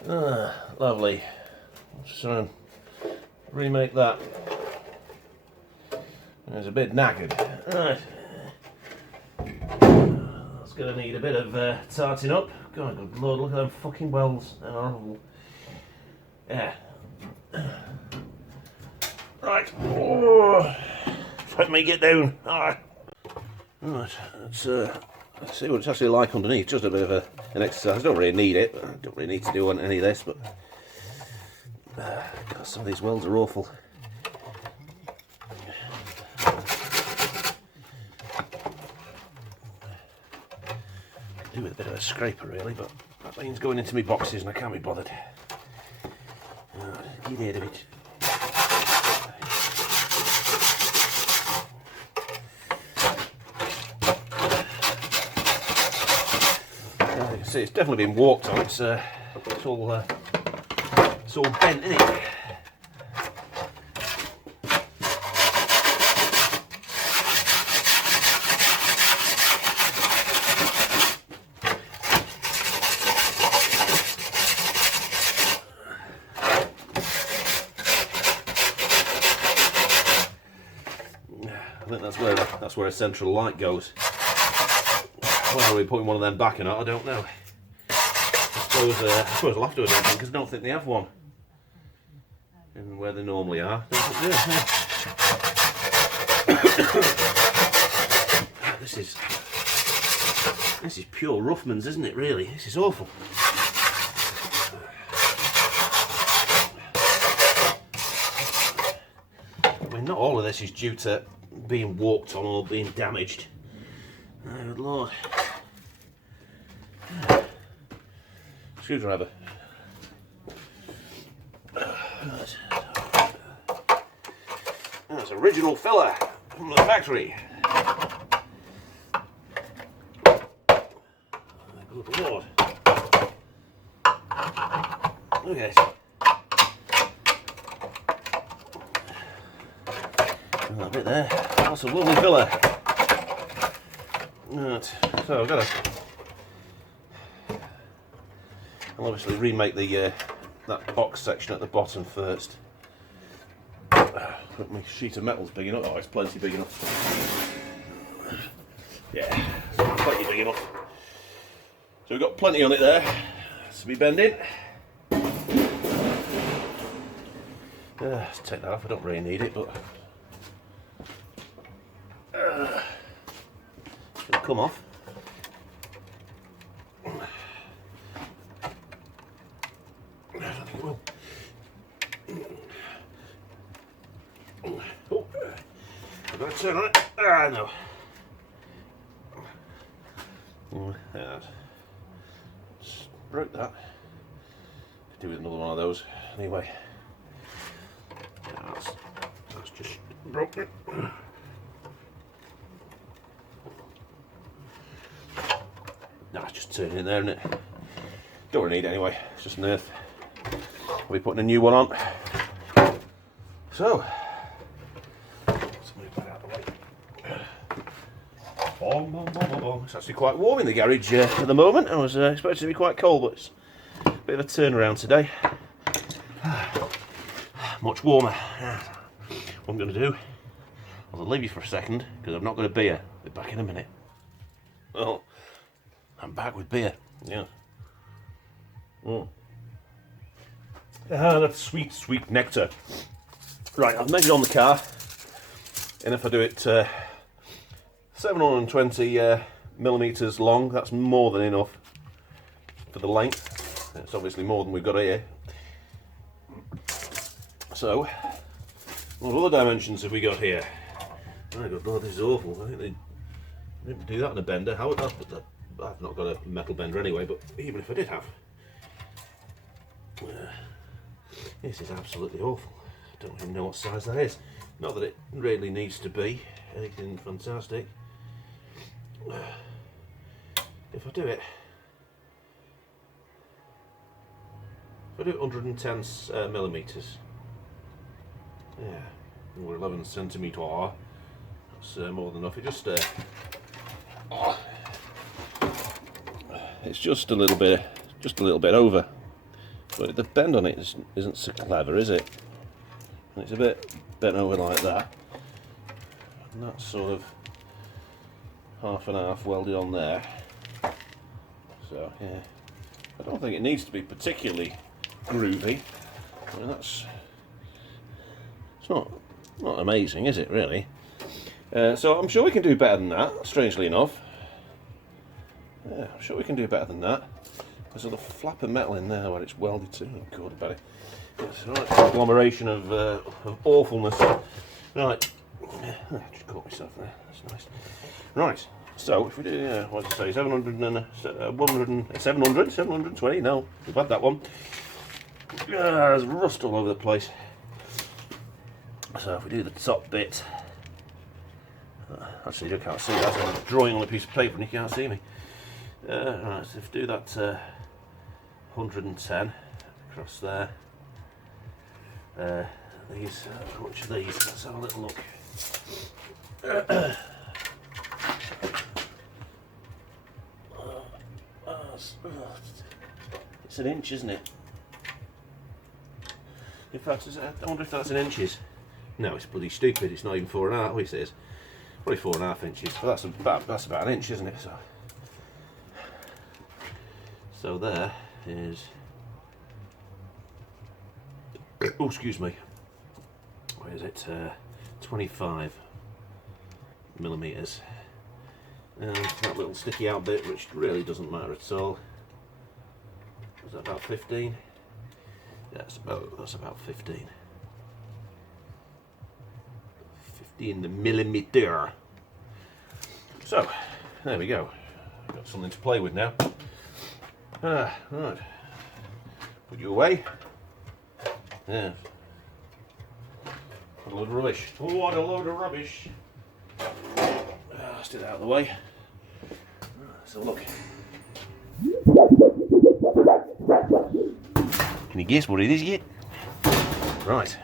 Lovely. Let's try and remake that. It's a bit knackered. Right. That's going to need a bit of tarting up. God, good lord, look at them fucking welds. They're horrible. Yeah. Right. Oh. Let me get down. Right. Let's see what it's actually like underneath. Just a bit of an exercise. I don't really need it. I don't really need to do any of this, but God, some of these welds are awful. Do with a bit of a scraper really, but that means going into my boxes and I can't be bothered. Get rid of it. You can see it's definitely been walked on. It's all bent, isn't it? I think that's where a central light goes. Whether we're putting one of them back or not, I don't know. I suppose I'll have to do something because I don't think they have one. And where they normally are. This is pure Ruffman's, isn't it? Really, this is awful. I mean, not all of this is due to being walked on or being damaged. Oh, good lord. Screwdriver. That's original filler from the factory. Good lord. Look at it. A bit there. Lots of lovely filler. Right. So I've got to. I'll obviously remake the that box section at the bottom first. But my sheet of metal's big enough. Oh, it's plenty big enough. Yeah, it's plenty big enough. So we've got plenty on it there to be bending. Let's take that off. I don't really need it, but it'll come off. Oh, I've got to turn on it. Ah, no. Just broke that. Could do with another one of those. Anyway, that's just broken. Nah, it's just turning in there, isn't it? Don't really need it anyway. It's just an earth. I'll be putting a new one on. So, let's move that out of the way. Boom, boom, boom, boom, boom. It's actually quite warm in the garage at the moment. I was expecting it to be quite cold, but it's a bit of a turnaround today. Much warmer. What I'm going to do, I'll leave you for a second because I've not got a beer. I'll be back in a minute. Oh, I'm back with beer. Yeah. That's sweet, sweet nectar. Right, I've measured on the car, and if I do it 720 millimetres long, that's more than enough for the length. It's obviously more than we've got here. So, what other dimensions have we got here? My God, Lord, this is awful. I think they didn't do that in a bender. How would that? I've not got a metal bender anyway, but even if I did have, this is absolutely awful. I don't even know what size that is. Not that it really needs to be anything fantastic. If I do it 110 millimetres, yeah, or 11 centimetre, that's more than enough. It just it's just a little bit over. But the bend on it isn't so clever, is it? And it's a bit bent over like that. And that's sort of half and half welded on there. So yeah, I don't think it needs to be particularly groovy. I mean, it's not amazing, is it really? So I'm sure we can do better than that, strangely enough. Yeah, I'm sure we can do better than that. There's a little flap of metal in there where it's welded to. Oh god, about it. It's a right agglomeration of awfulness. Right, I just caught myself there. That's nice. Right, so if we do, what did I say, 720, no, we've had that one. There's rust all over the place. So if we do the top bit, actually you can't see that, I'm drawing on a piece of paper and you can't see me. Right, so if we do that 110 across there, these, how much are these? Let's have a little look. It's an inch, isn't it? In fact, I wonder if that's in inches. No, it's bloody stupid. It's not even 4.5. It is probably 4.5 inches. But that's about an inch, isn't it? So there is. Oh, excuse me. Where is it? 25 millimeters. And that little sticky out bit, which really doesn't matter at all. Is that about 15? Yeah, that's about 15. 15 millimeter. So, there we go. Got something to play with now. Right. Put you away. Yeah. What a load of rubbish. Oh, what a load of rubbish. Let's get that out of the way. Let's have a look. Can you guess what it is yet? Right.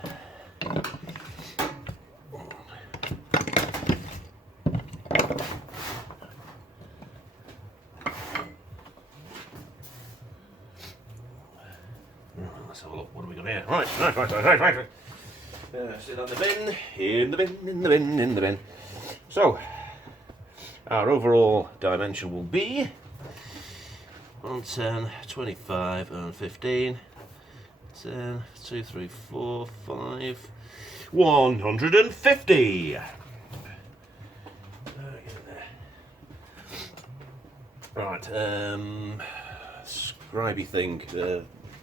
Let's have a look. What have we got here? Right. Sit on the bin, in the bin. So, our overall dimension will be 110, 25 and 15. 10, 2, 3, 4, 5, 150. Right, scribey thing,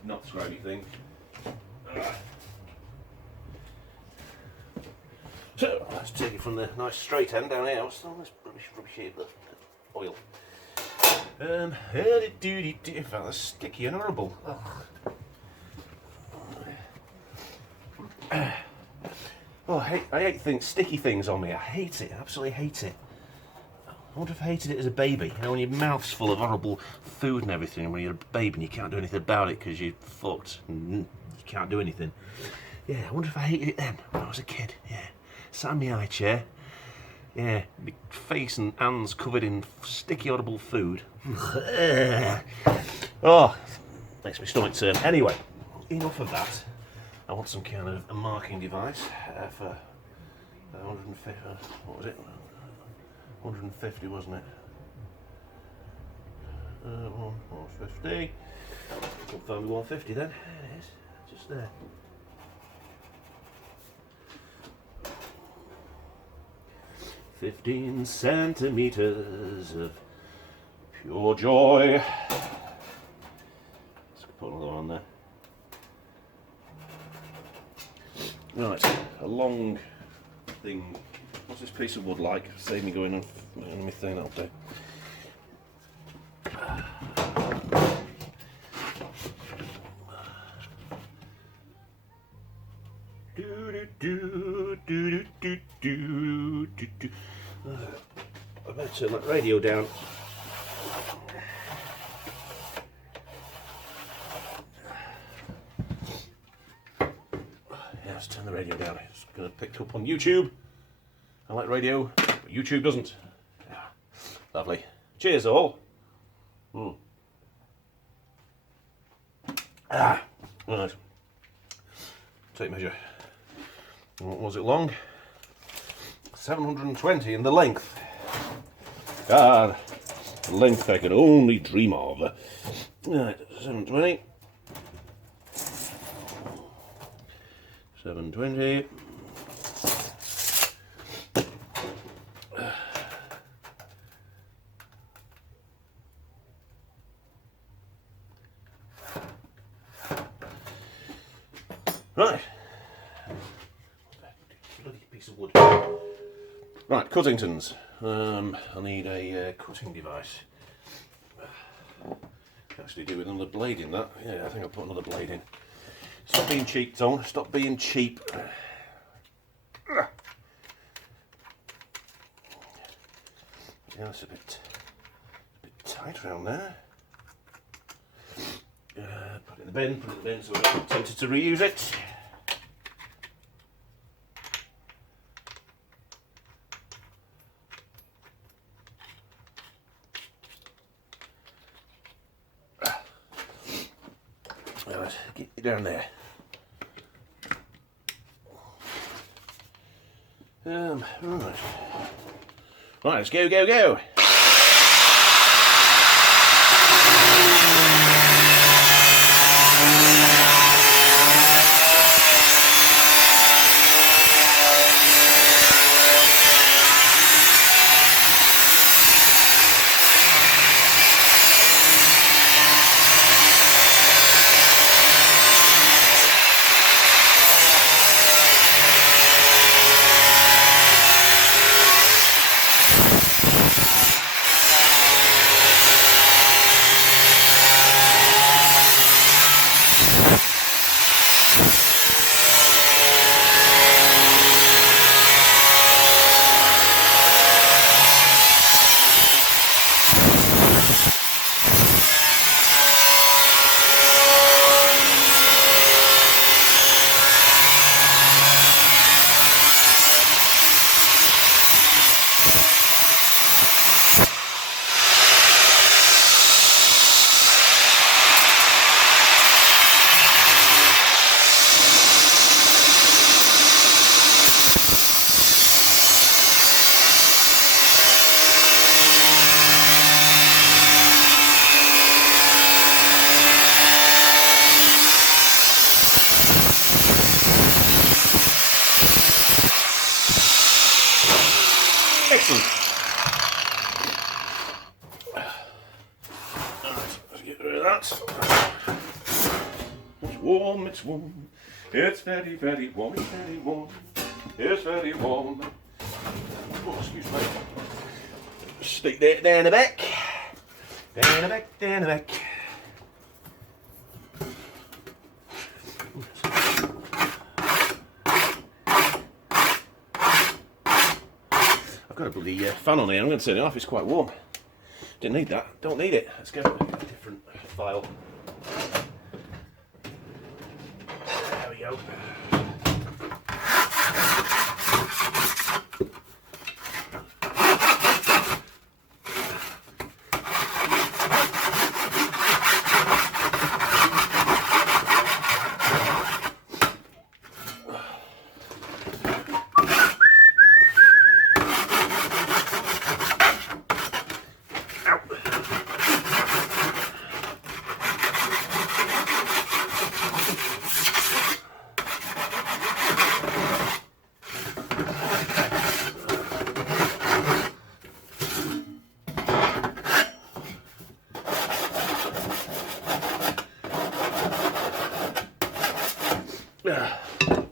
not scribey thing. So let's take it from the nice straight end down here. What's all this rubbish here? The oil. In fact, that's sticky and horrible. Ugh. Oh, I hate sticky things on me. I hate it. Absolutely hate it. I wonder if I hated it as a baby. You know, when your mouth's full of horrible food and everything, when you're a baby and you can't do anything about it because you're fucked and you can't do anything. Yeah, I wonder if I hated it then when I was a kid. Yeah, sat in my high chair. Yeah, my face and hands covered in sticky, horrible food. Oh, makes my stomach turn. Anyway, enough of that. I want some kind of a marking device for 150. What was it? 150, wasn't it? 150. Confirm me 150 then. There it is, just there. "15 centimeters of pure joy." Let's put another one on there. Right, a long thing. What's this piece of wood like? Save me going on my thing, that'll do. I better turn that radio down. Let's turn the radio down. It's going to pick up on YouTube. I like radio, but YouTube doesn't. Yeah. Lovely. Cheers all. Right. Tape measure. What was it long? 720 in the length. God, the length I could only dream of. Right, 720. 720. Right. Bloody piece of wood. Right, Cuttingtons. I need a cutting device. Actually do with another blade in that. Yeah, I think I'll put another blade in. Stop being cheap, Tone. Stop being cheap. Yeah, it's a bit tight around there. Put it in the bin, so I'm not tempted to reuse it. Right, get it down there. Right. Right, let's go. Excellent. Alright, let's get rid of that. It's warm, it's warm. It's very, very warm, it's very warm. It's very warm. Oh, excuse me. Stick that down the back. Down the back, down the back. I've got a bloody fan on here. I'm going to turn it off. It's quite warm. Didn't need that. Don't need it. Let's go. Get a different file. There we go.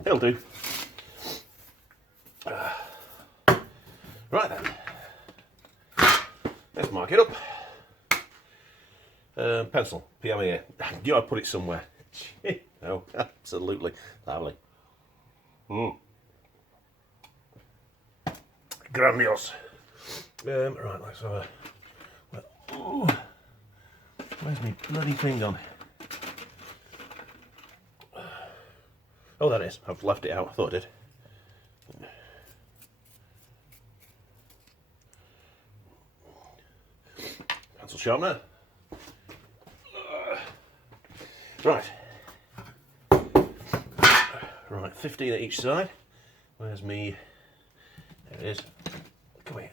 It'll do. Right then. Let's mark it up. Pencil, PMA. You gotta put it somewhere. No, absolutely lovely. Grandiose. Right, let's have a. Ooh, where's my bloody thing gone? Oh, that is. I've left it out. I thought I did. Pencil sharpener. Right. Right, 15 at each side. Where's me? There it is. Come here.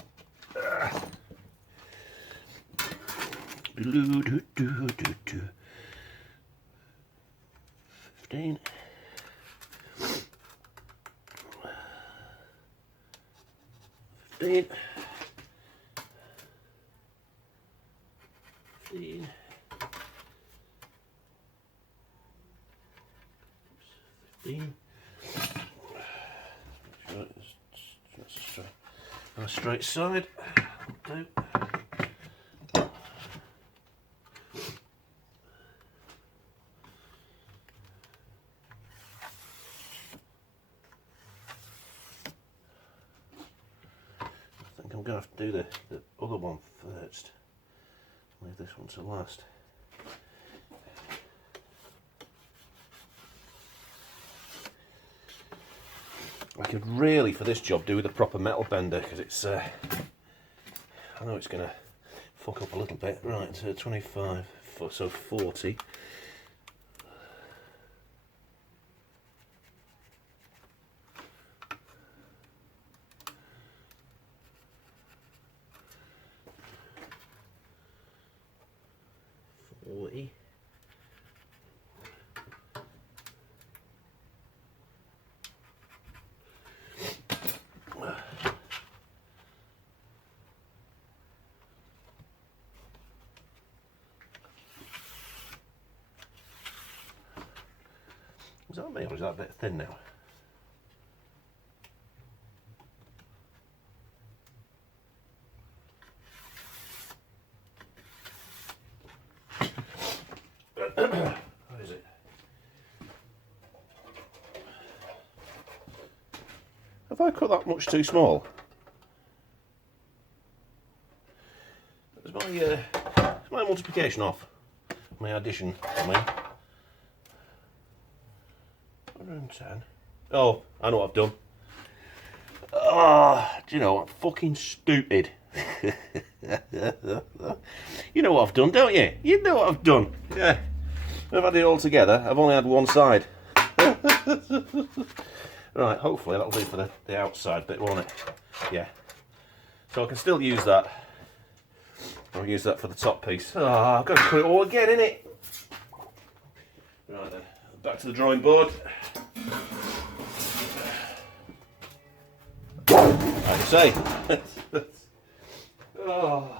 15. 15. 15. 15. On a straight side. Do. I think I'm going to have to do the other one first. Leave this one to last. I could really, for this job, do with a proper metal bender, because it's, I know it's going to fuck up a little bit. Right, so 25, so 40. Is that me or is that a bit thin now? What is it? Have I cut that much too small? Is my multiplication off? My addition, I mean. 110. Oh, I know what I've done. Ah, do you know what? Fucking stupid. You know what I've done, don't you? You know what I've done. Yeah. I've had it all together. I've only had one side. Right, hopefully that'll do for the outside bit, won't it? Yeah. So I can still use that. I'll use that for the top piece. Oh, I've got to put it all again, innit? Right then, back to the drawing board. Like I say. Oh.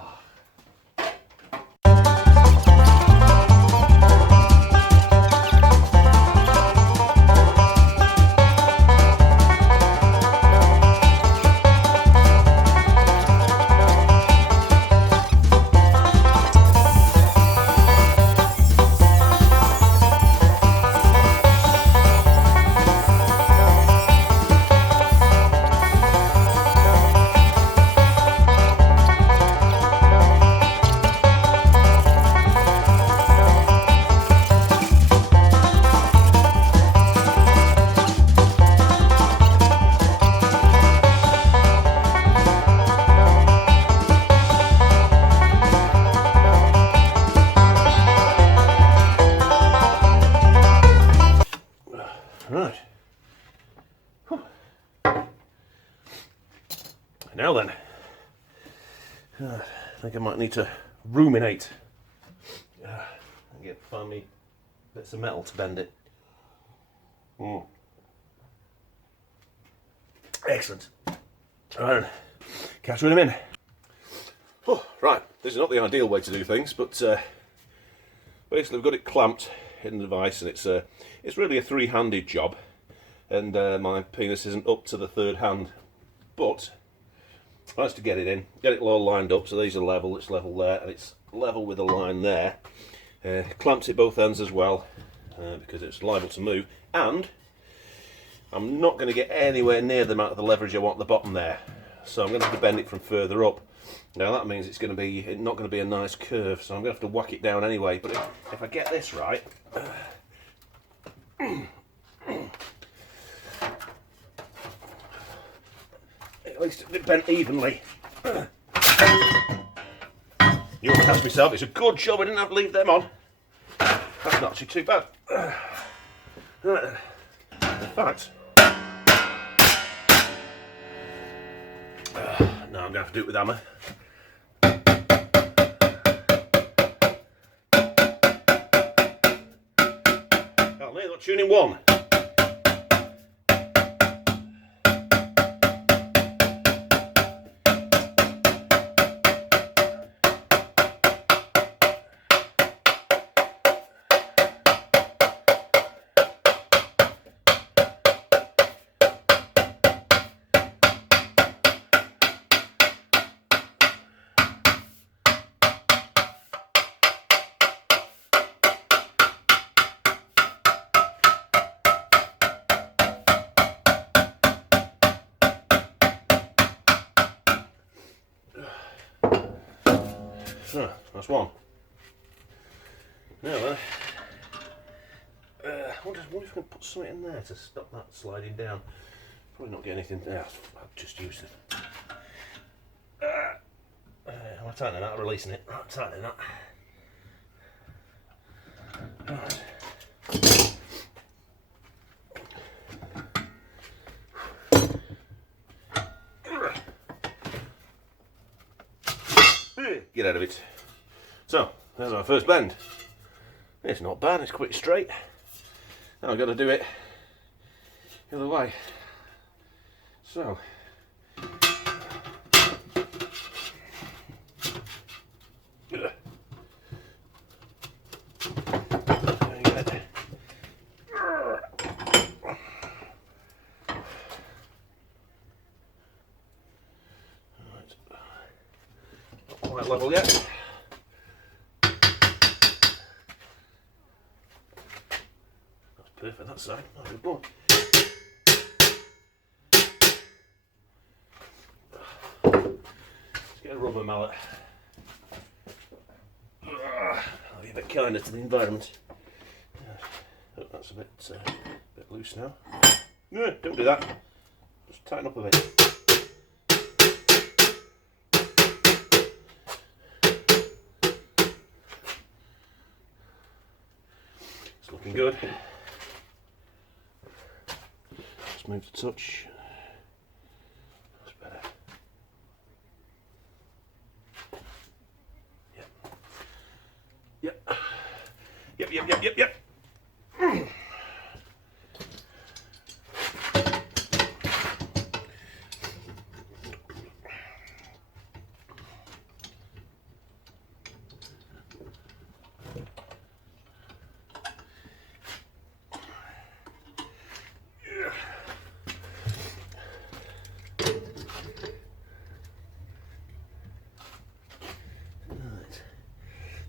Right. Now then, I think I might need to ruminate and find me bits of metal to bend it. Excellent. Right, catch with him in. Oh, right, this is not the ideal way to do things, but basically we've got it clamped in the device, and it's really a three-handed job, and my penis isn't up to the third hand, but I managed to get it in, get it all lined up, so these are level, it's level there, and it's level with a line there. Clamps it both ends as well, because it's liable to move, and I'm not going to get anywhere near the amount of the leverage I want at the bottom there, so I'm going to have to bend it from further up. Now that means it's not going to be a nice curve, so I'm going to have to whack it down anyway, but if I get this right, at least it bent evenly. You'll catch myself, it's a good job I didn't have to leave them on. That's not actually too bad. Right then. In fact, now I'm going to have to do it with hammer. Oh, nearly got tuning one. That's one. Now then, I wonder if I can put something in there to stop that sliding down. Probably not get anything there. I'll just use it. Am I tightening that or releasing it? I'm tightening that. Right. Get out of it. So, there's our first bend. It's not bad, it's quite straight. Now I've got to do it the other way. So, quite level yet. That's perfect that side. That's a good one. Let's get a rubber mallet. I'll be a bit kinder to the environment. Oh, that's a bit loose now. No, don't do that. Just tighten up a bit. Looking good. Just move the touch. That's better. Yep. Yep.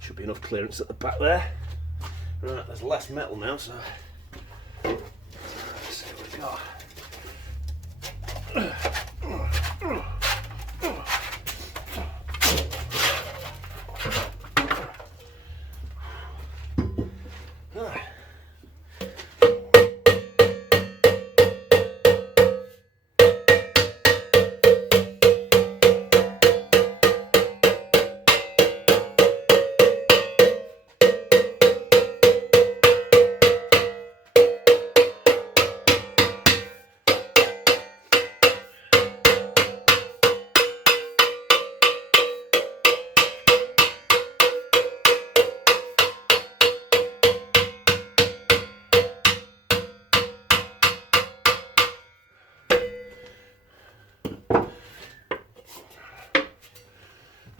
Should be enough clearance at the back there. Right, there's less metal now, so let's see what we've got.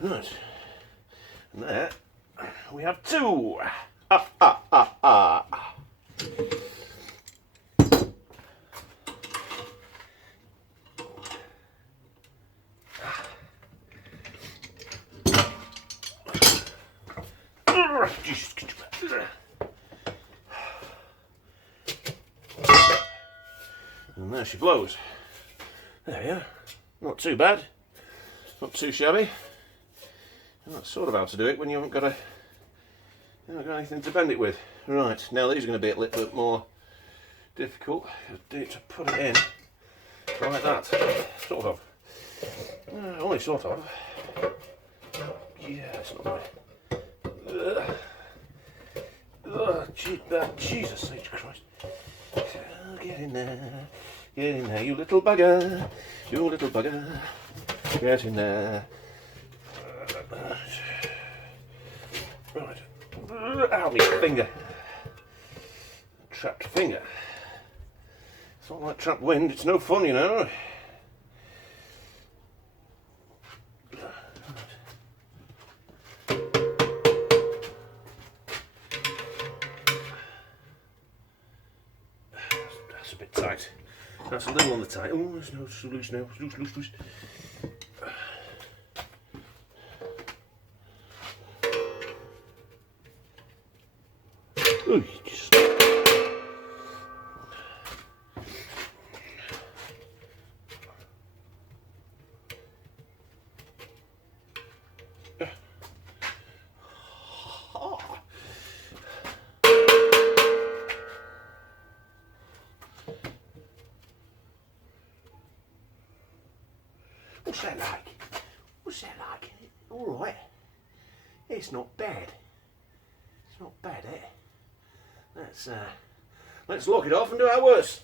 Right, and there we have two. Jesus. And there she blows. There you are. Not too bad. Not too shabby. And that's sort of how to do it when you haven't got anything to bend it with. Right, now these are going to be a little bit more difficult to put it in like that. Sort of. Only sort of. Yeah, it's not bad. Jesus H. Christ. Get in there. Get in there, you little bugger. You little bugger. Get in there. Right. Ow, my finger. Trapped finger. It's not like trapped wind, it's no fun, you know. That's a bit tight. That's a little on the tight. Oh, it's no, it's loose now. Loose, loose, loose. Ooh, just... What's that like? What's that like? Alright. It's not bad. It's not bad, eh? Let's lock it off and do our worst.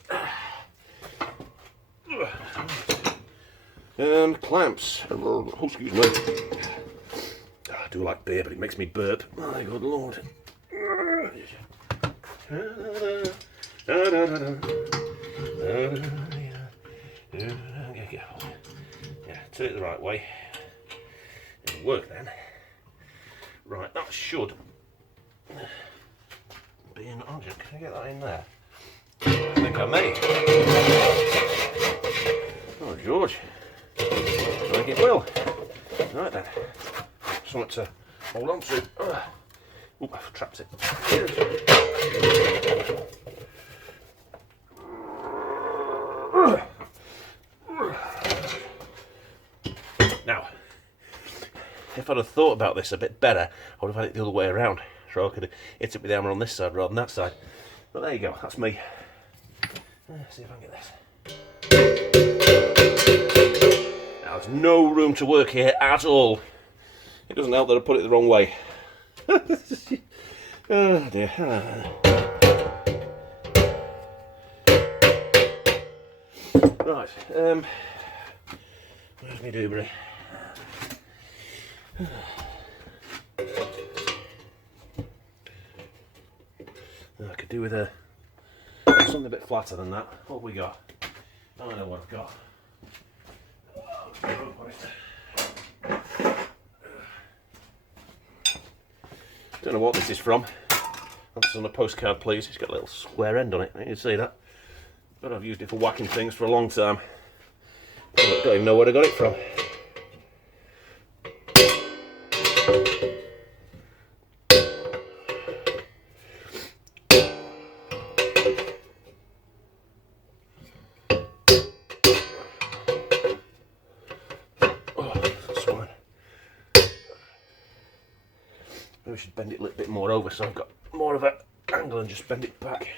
And clamps. Oh, excuse me. I do like beer, but it makes me burp. My good lord. Yeah, turn it the right way. It'll work then. Right, that should be an object. Can I get that in there? I think I may. Oh, George. I think it will. Right then. Something to hold on to. Oop, I've trapped it. Now, if I'd have thought about this a bit better, I would have had it the other way around. So I could have hit it with the hammer on this side rather than that side. But there you go, that's me. Let's see if I can get this. Now, there's no room to work here at all. It doesn't help that I put it the wrong way. Oh dear. Right, where's my doobry? I could do with something a bit flatter than that. What have we got? I know what I've got. Don't know what this is from. That's on a postcard, please. It's got a little square end on it. You can see that. But I've used it for whacking things for a long time. I don't even know where I got it from. Maybe I should bend it a little bit more over so I've got more of an angle and just bend it back.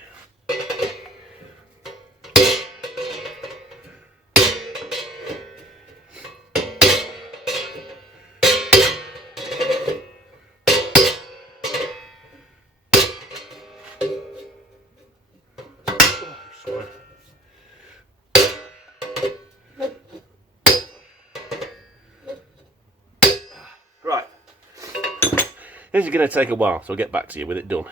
Right. This is going to take a while, so I'll get back to you with it done.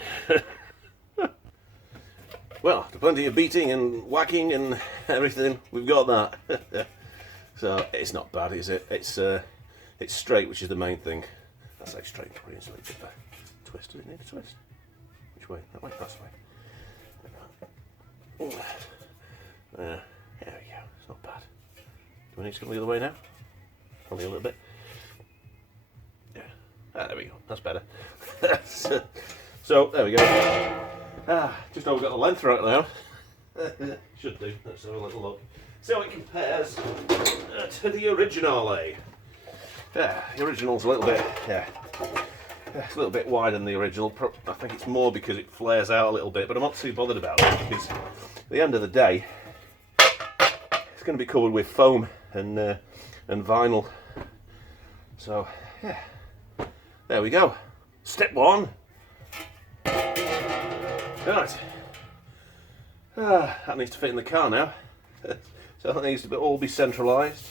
Well, after plenty of beating and whacking and everything, we've got that. So it's not bad, is it? It's straight, which is the main thing. I say straight, probably needs a little bit of a twist. Does it need a twist? Which way? That way? That's the way. There we go. It's not bad. Do we need to go the other way now? Only a little bit. Yeah. Ah, there we go. That's better. So there we go. Just over got the length right now. Should do. Let's have a little look. See how it compares to the original, eh? Yeah, the original's a little bit, it's a little bit wider than the original. I think it's more because it flares out a little bit, but I'm not too bothered about it because at the end of the day, it's going to be covered with foam and vinyl. So, yeah, there we go. Step one. Right. That needs to fit in the car now. So that needs to all be centralised.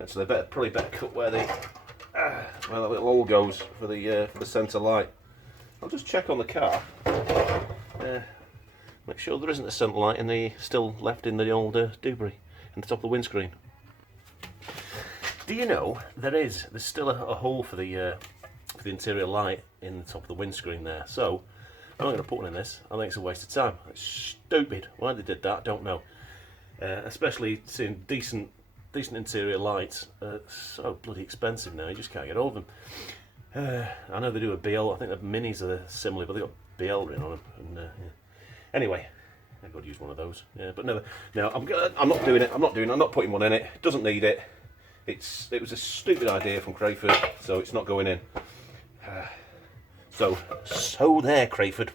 Actually, probably better cut where the little hole goes for the centre light. I'll just check on the car. Make sure there isn't a centre light still left in the old debris in the top of the windscreen. Do you know there's still a hole for the interior light in the top of the windscreen there? So I'm not going to put one in this. I think it's a waste of time. It's stupid. Why they did that, I don't know. Especially seeing decent interior lights. So bloody expensive now. You just can't get hold of them. I know they do a BL. I think the minis are similar, but they got BL written on them. And, yeah. Anyway, I've got to use one of those. Yeah, but never. No, I'm not doing it. I'm not putting one in it. Doesn't need it. It was a stupid idea from Crayford, so it's not going in. So there, Crayford.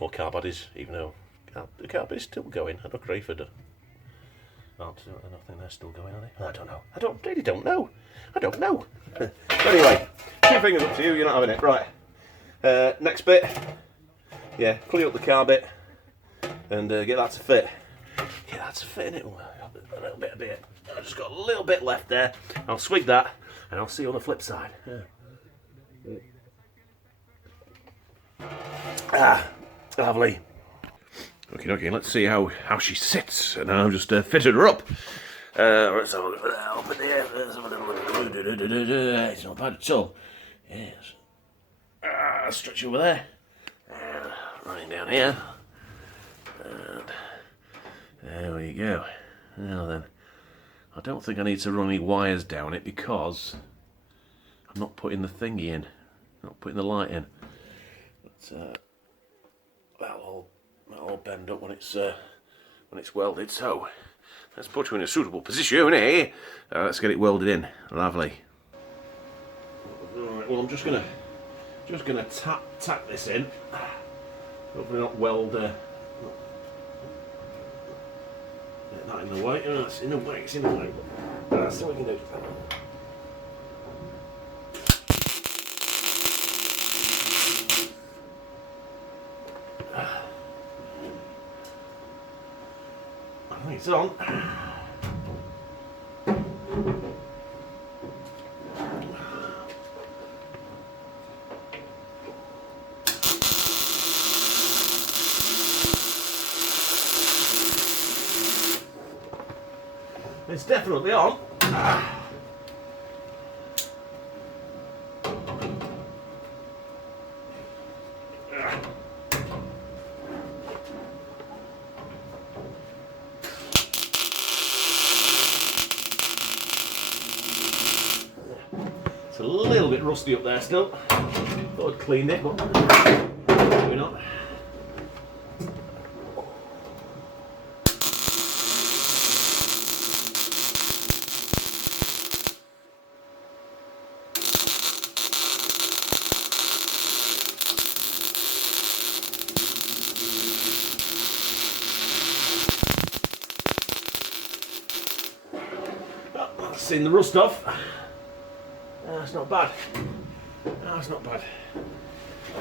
Or Carbodies, even though the Carbodies still going. I know Crayford. I don't think they're still going, are they? I don't know. I really don't know. I don't know. Anyway, 2 fingers up to you. You're not having it, right? Next bit. Yeah, clean up the car bit and get that to fit. Get that to fit in it. A little bit of it. I've just got a little bit left there. I'll swig that and I'll see you on the flip side. Lovely. Okay, let's see how she sits. And I've just fitted her up. Let's have a look at that up in the air. It's not bad at all. Yes. Stretch over there. And running down here. And there we go. Now then, I don't think I need to run any wires down it because I'm not putting the thingy in. Not putting the light in. But that'll all bend up when it's welded. So let's put you in a suitable position, eh? Let's get it welded in. Lovely. Alright, well I'm just gonna tap this in. Hopefully not weld get that in the way. Oh, it's in the way, it's in the way. That's what we can do. I think it's on. It's definitely on. It's a little bit rusty up there still. Thought I'd cleaned it, but maybe not. Seen the rust off. That's not bad. That's not bad.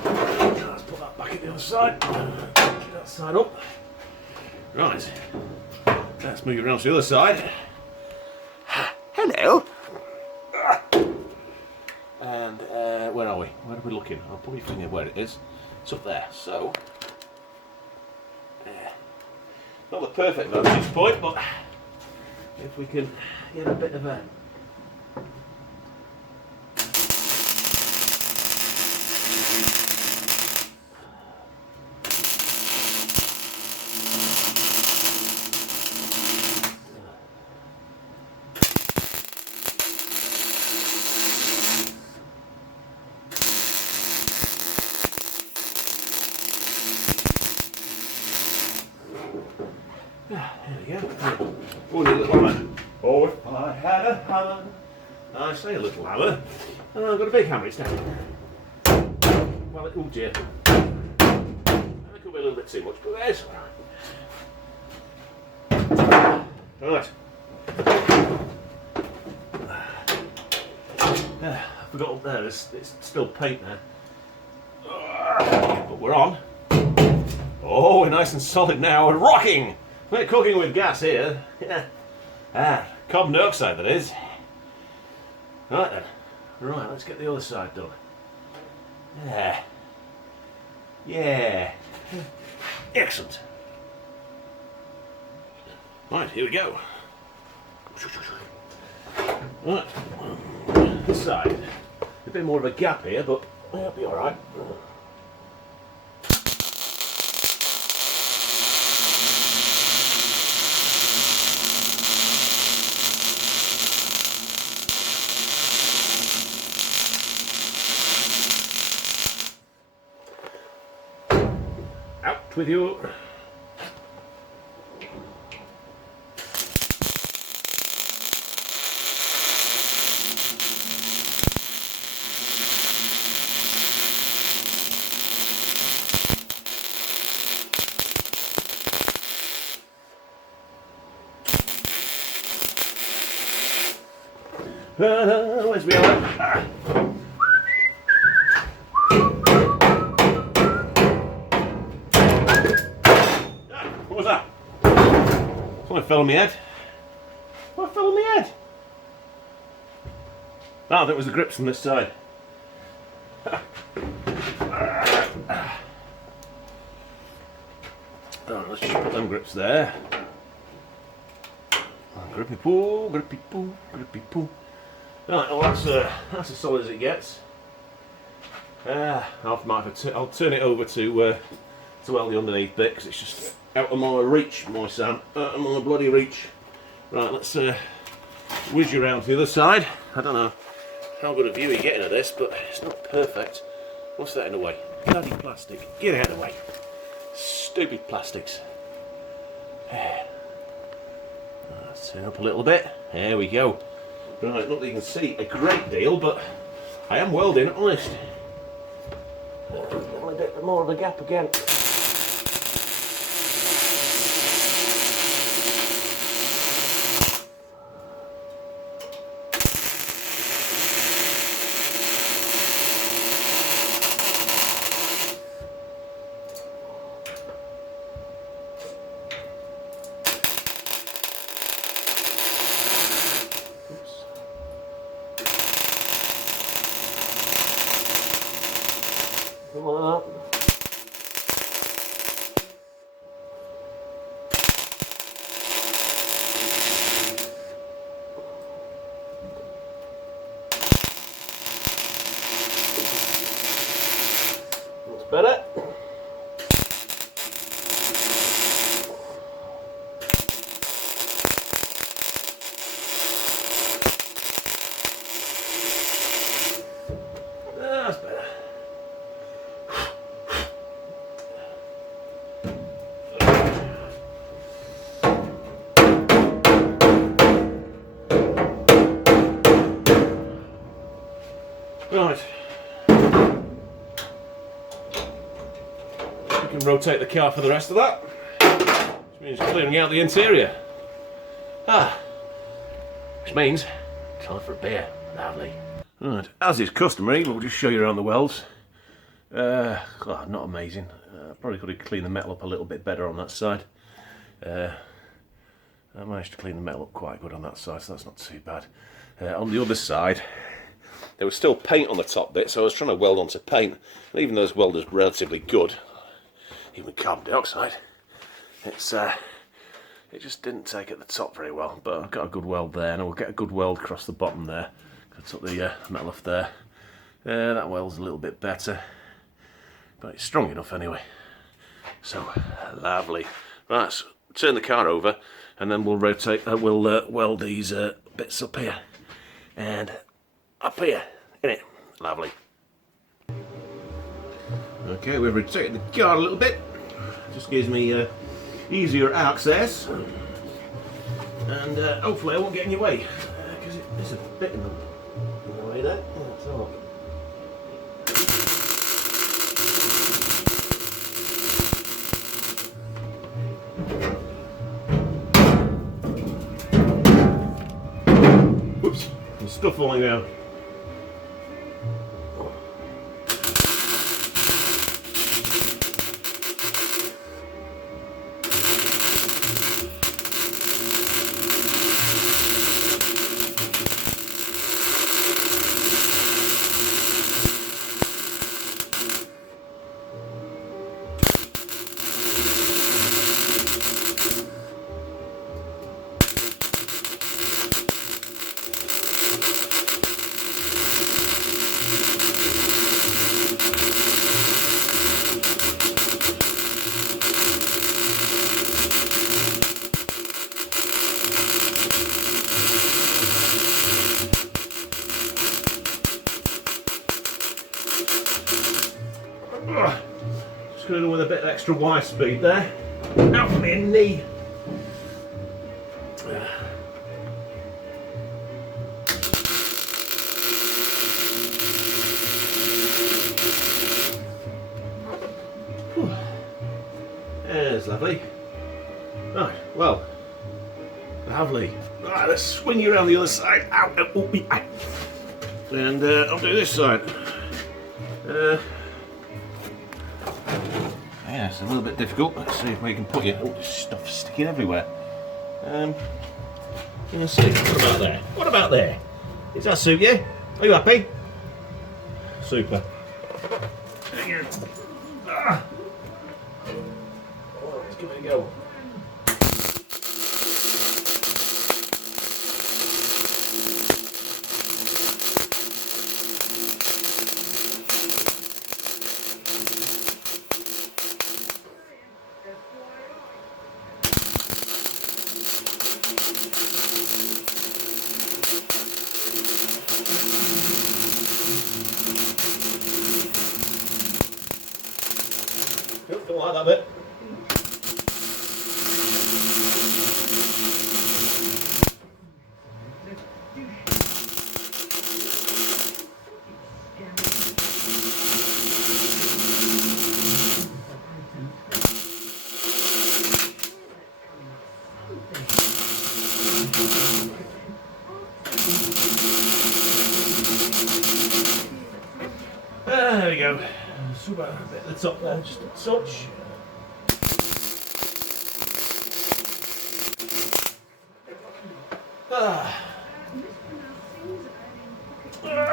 Let's put that back at the other side. Get that side up. Right. Let's move it around to the other side. Hello. And where are we? Where are we looking? I'll put my finger where it is. It's up there. So, not the perfect vantage point, but if we can get a bit of a there we go. Oh, a little hammer. Oh, if I had a hammer. I say a little hammer. Oh, I've got a big hammer, it's down. Well, oh dear. That could be a little bit too much, but there's right. I forgot up there, it's still paint there. But we're on. Oh, we're nice and solid now. We're rocking! We're cooking with gas here. Yeah. Carbon dioxide, that is. Right then. Right, let's get the other side done. Yeah. Yeah. Excellent. Right, here we go. Right. This side. A bit more of a gap here, but it'll be alright. Out with you. Where's we are? What was that? Something fell on my head. What fell on my head? Ah, that was the grips on this side. Oh, let's just put them grips there. Grippy poo, grippy poo, grippy poo. Right, well that's as solid as it gets. I'll turn it over to weld the underneath bit because it's just out of my reach, my Sam. Out of my bloody reach. Right, let's whiz you around to the other side. I don't know how good a view you're getting of this, but it's not perfect. What's that in the way? Bloody plastic. Get out of the way. Stupid plastics. Let's turn up a little bit. There we go. Right, not that you can see a great deal, but I am welding, honest. A bit more of a gap again. Come on. That's better. That's better. Right. We can rotate the car for the rest of that. Which means clearing out the interior. Which means time for a beer. Lovely. Right, as is customary, we'll just show you around the welds. Not amazing. Probably could have cleaned the metal up a little bit better on that side. I managed to clean the metal up quite good on that side, so that's not too bad. On the other side, there was still paint on the top bit, so I was trying to weld onto paint. And even though this welder's relatively good, even with carbon dioxide, it just didn't take at the top very well. But I've got a good weld there, and I will get a good weld across the bottom there. I took the metal off there. That weld's a little bit better, but it's strong enough anyway. So lovely. Right, so turn the car over, and then we'll rotate. We'll weld these bits up here and up here. Innit? Lovely. Okay, we've rotated the car a little bit. Just gives me easier access, and hopefully I won't get in your way because there's a bit in the way there. Let's have a look. Whoops, there's stuff falling down. extra wire speed there. Out for me knee. There's lovely. Right, well, lovely. Right, let's swing you around the other side. Ow, ow, ow, ow. And I'll do this side. Yeah, it's a little bit difficult. Let's see if we can put you. Oh, there's stuff sticking everywhere. Let's see. What about there? What about there? Does that suit you? Are you happy? Super. There you go. Ah. Oh, let's give it a go. Don't like that bit. There we go. Super, a bit at the top there, just a touch.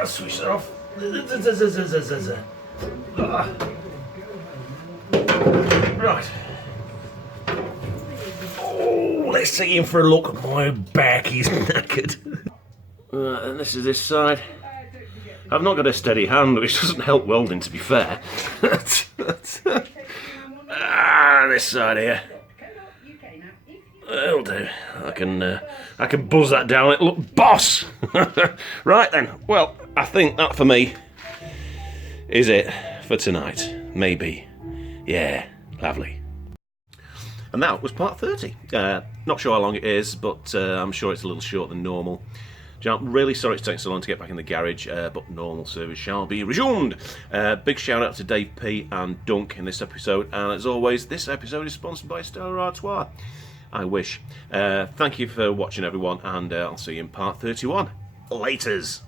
Switch that off. Right. Oh, let's see him for a look. My back is knackered. And this is this side. I've not got a steady hand, which doesn't help welding, to be fair. This side here. That'll do. I can buzz that down. It look boss. Right then. Well, I think that for me is it for tonight. Maybe. Yeah. Lovely. And that was part 30. Not sure how long it is, but I'm sure it's a little shorter than normal. I'm really sorry it's taken so long to get back in the garage, but normal service shall be resumed. Big shout out to Dave P and Dunk in this episode, and as always, this episode is sponsored by Stella Artois. I wish. Thank you for watching, everyone, and I'll see you in part 31. Laters.